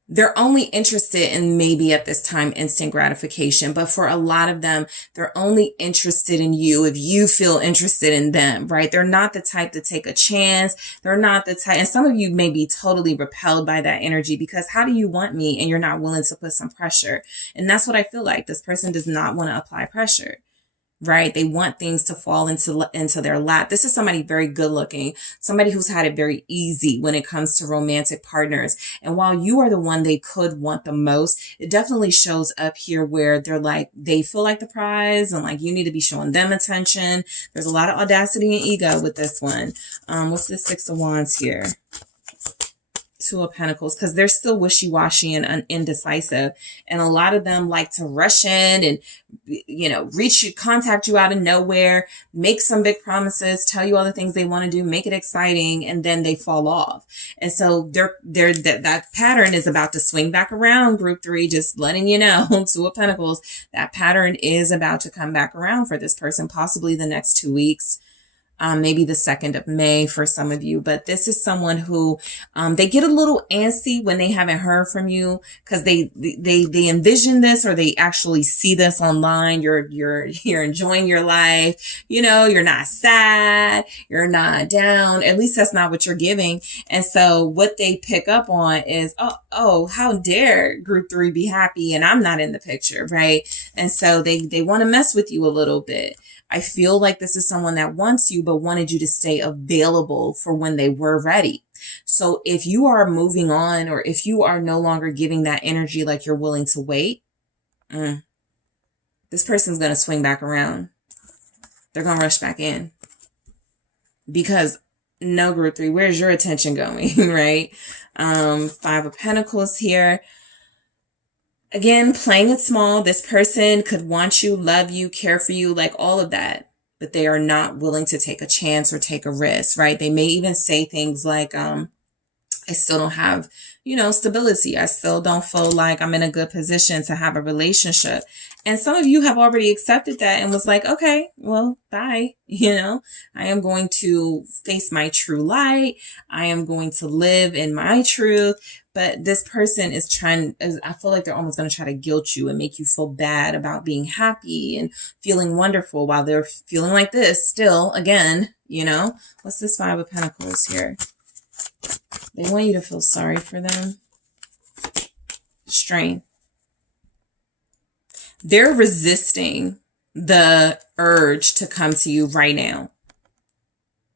They're only interested in maybe at this time instant gratification, but for a lot of them, they're only interested in you if you feel interested in them, right? They're not the type to take a chance. They're not the type, and some of you may be totally repelled by that energy because how do you want me and you're not willing to put some pressure? And that's what I feel like. This person does not want to apply pressure. Right? They want things to fall into their lap. This is somebody very good looking, somebody who's had it very easy when it comes to romantic partners. And while you are the one they could want the most, it definitely shows up here where they're like, they feel like the prize and like you need to be showing them attention. There's a lot of audacity and ego with this one. What's the Six of Wands here? Two of Pentacles, because they're still wishy-washy and indecisive. And a lot of them like to rush in and, you know, contact you out of nowhere, make some big promises, tell you all the things they want to do, make it exciting, and then they fall off. And so that pattern is about to swing back around, group 3, just letting you know, Two of Pentacles, that pattern is about to come back around for this person, possibly the next 2 weeks. Maybe the 2nd of May for some of you, but this is someone who, they get a little antsy when they haven't heard from you because they envision this or they actually see this online. You're enjoying your life. You know, you're not sad. You're not down. At least that's not what you're giving. And so what they pick up on is, oh, how dare group 3 be happy and I'm not in the picture, right? And so they want to mess with you a little bit. I feel like this is someone that wants you, but wanted you to stay available for when they were ready. So if you are moving on or if you are no longer giving that energy like you're willing to wait, this person's going to swing back around. They're going to rush back in. Because no, group 3, where's your attention going, right? Five of Pentacles here. Again, playing it small. This person could want you, love you, care for you, like all of that. But they are not willing to take a chance or take a risk, right? They may even say things like, I still don't have, stability. I still don't feel like I'm in a good position to have a relationship. And some of you have already accepted that and was like, okay, well, bye. I am going to face my true light. I am going to live in my truth. But this person is I feel like they're almost going to try to guilt you and make you feel bad about being happy and feeling wonderful while they're feeling like this still, again, What's this Five of Pentacles here? They want you to feel sorry for them. Strength. They're resisting the urge to come to you right now.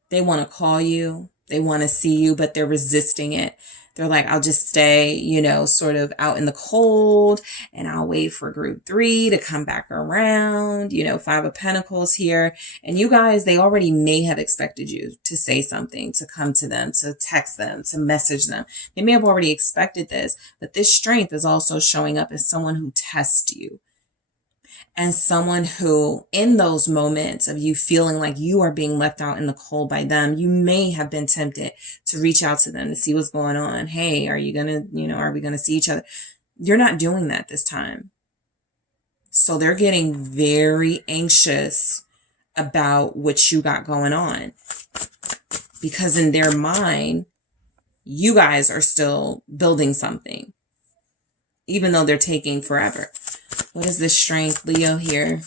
They want to call you. They want to see you, but they're resisting it. They're like, I'll just stay, sort of out in the cold and I'll wait for group 3 to come back around, Five of Pentacles here. And you guys, they already may have expected you to say something, to come to them, to text them, to message them. They may have already expected this, but this strength is also showing up as someone who tests you. And someone who, in those moments of you feeling like you are being left out in the cold by them, you may have been tempted to reach out to them to see what's going on. Hey, are we going to see each other? You're not doing that this time. So they're getting very anxious about what you got going on. Because in their mind, you guys are still building something, even though they're taking forever. What is this strength, Leo, here?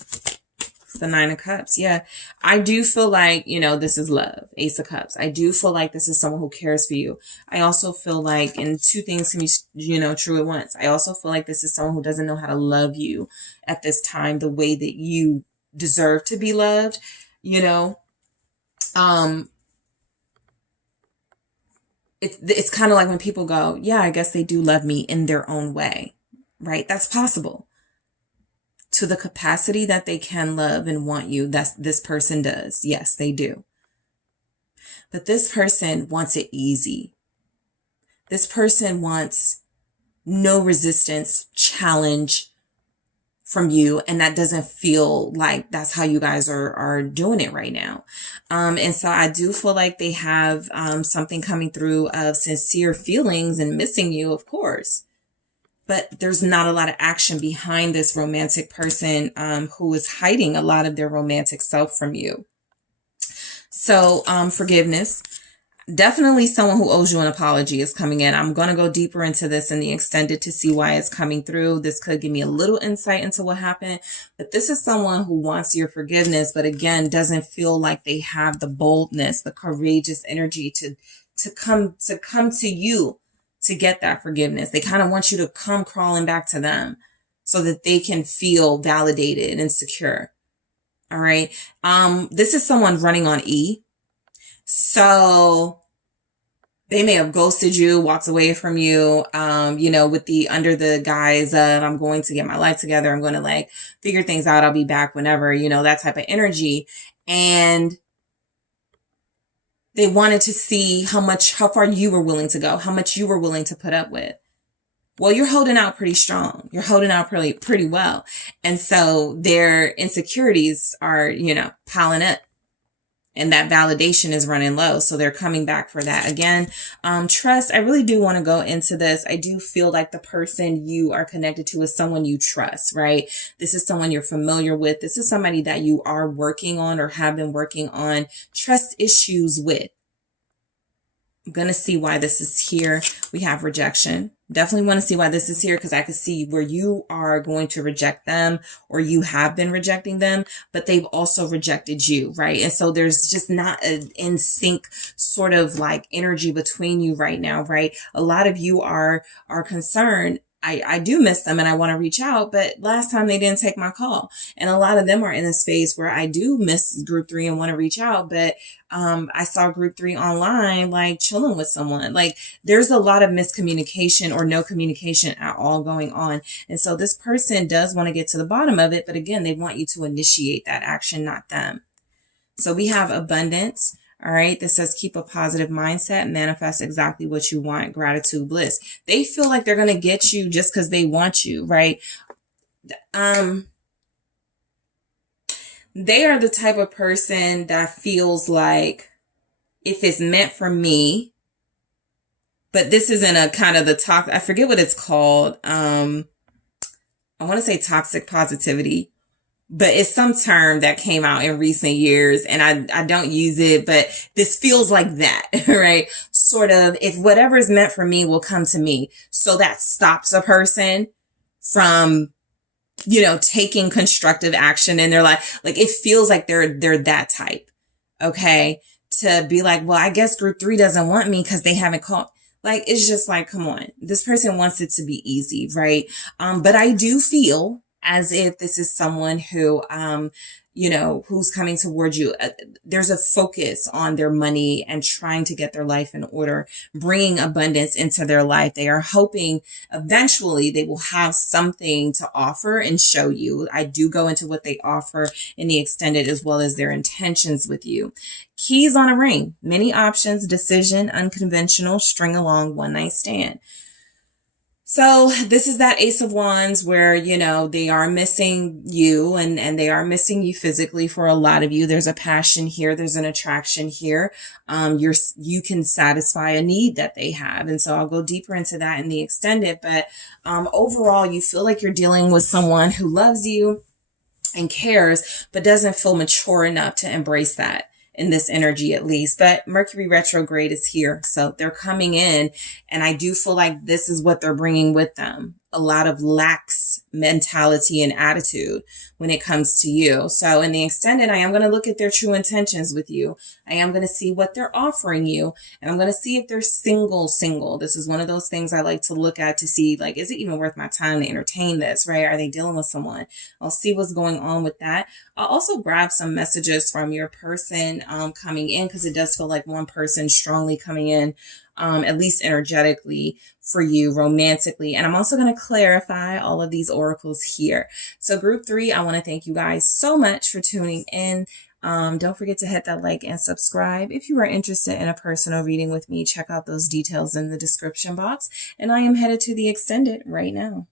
It's the Nine of Cups. Yeah. I do feel like, you know, this is love. Ace of Cups. I do feel like this is someone who cares for you. I also feel like, and two things can be, you know, true at once. I also feel like this is someone who doesn't know how to love you at this time the way that you deserve to be loved, you know. It's kind of like when people go, yeah, I guess they do love me in their own way, right? That's possible. To the capacity that they can love and want you, this person does. Yes, they do. But this person wants it easy. This person wants no resistance, challenge from you, and that doesn't feel like that's how you guys are doing it right now. And so I do feel like they have something coming through of sincere feelings and missing you, of course. But there's not a lot of action behind this romantic person who is hiding a lot of their romantic self from you. So forgiveness. Definitely someone who owes you an apology is coming in. I'm going to go deeper into this in the extended to see why it's coming through. This could give me a little insight into what happened. But this is someone who wants your forgiveness, but again, doesn't feel like they have the boldness, the courageous energy to come to you to get that forgiveness. They kind of want you to come crawling back to them so that they can feel validated and secure. All right. This is someone running on E. So they may have ghosted you, walked away from you, you know, with the under the guise of I'm going to get my life together. I'm going to like figure things out. I'll be back whenever, you know, that type of energy. And they wanted to see how far you were willing to go, how much you were willing to put up with. Well, you're holding out pretty strong. You're holding out pretty well. And so their insecurities are, you know, piling up. And that validation is running low. So they're coming back for that. Again, trust. I really do want to go into this. I do feel like the person you are connected to is someone you trust, right? This is someone you're familiar with. This is somebody that you are working on or have been working on trust issues with. I'm going to see why this is here. We have rejection. Definitely want to see why this is here because I could see where you are going to reject them or you have been rejecting them, but they've also rejected you, right? And so there's just not an in sync sort of like energy between you right now, right? A lot of you are concerned. I do miss them and I want to reach out, but last time they didn't take my call. And a lot of them are in this phase where I do miss group 3 and want to reach out, but I saw group 3 online, like chilling with someone. Like there's a lot of miscommunication or no communication at all going on. And so this person does want to get to the bottom of it, but again, they want you to initiate that action, not them. So we have abundance. All right. This says keep a positive mindset, manifest exactly what you want, gratitude, bliss. They feel like they're going to get you just because they want you, right? They are the type of person that feels like if it's meant for me, but this isn't a kind of I forget what it's called. I want to say toxic positivity. But it's some term that came out in recent years and I don't use it, but this feels like that, right? Sort of, if whatever is meant for me will come to me. So that stops a person from, you know, taking constructive action in their life. Like it feels like they're that type. Okay. To be like, well, I guess group 3 doesn't want me because they haven't called. Like, it's just like, come on, this person wants it to be easy, right? But I do feel as if this is someone who, you know, who's coming towards you. There's a focus on their money and trying to get their life in order, bringing abundance into their life. They are hoping eventually they will have something to offer and show you. I do go into what they offer in the extended as well as their intentions with you. Keys on a ring, many options, decision, unconventional, string along, one night stand. So this is that Ace of Wands where, you know, they are missing you and they are missing you physically for a lot of you. There's a passion here. There's an attraction here. You can satisfy a need that they have. And so I'll go deeper into that in the extended. But overall, you feel like you're dealing with someone who loves you and cares, but doesn't feel mature enough to embrace that. In this energy at least, but Mercury retrograde is here. So they're coming in and I do feel like this is what they're bringing with them. a lot of lax mentality and attitude when it comes to you. So in the extended, I am going to look at their true intentions with you. I am going to see what they're offering you, and I'm going to see if they're single. This is one of those things I like to look at to see, like, is it even worth my time to entertain this, right? Are they dealing with someone? I'll see what's going on with that. I'll also grab some messages from your person coming in, because it does feel like one person strongly coming in, at least energetically for you romantically. And I'm also going to clarify all of these oracles here. So group 3, I want to thank you guys so much for tuning in. Don't forget to hit that like and subscribe. If you are interested in a personal reading with me, check out those details in the description box. And I am headed to the extended right now.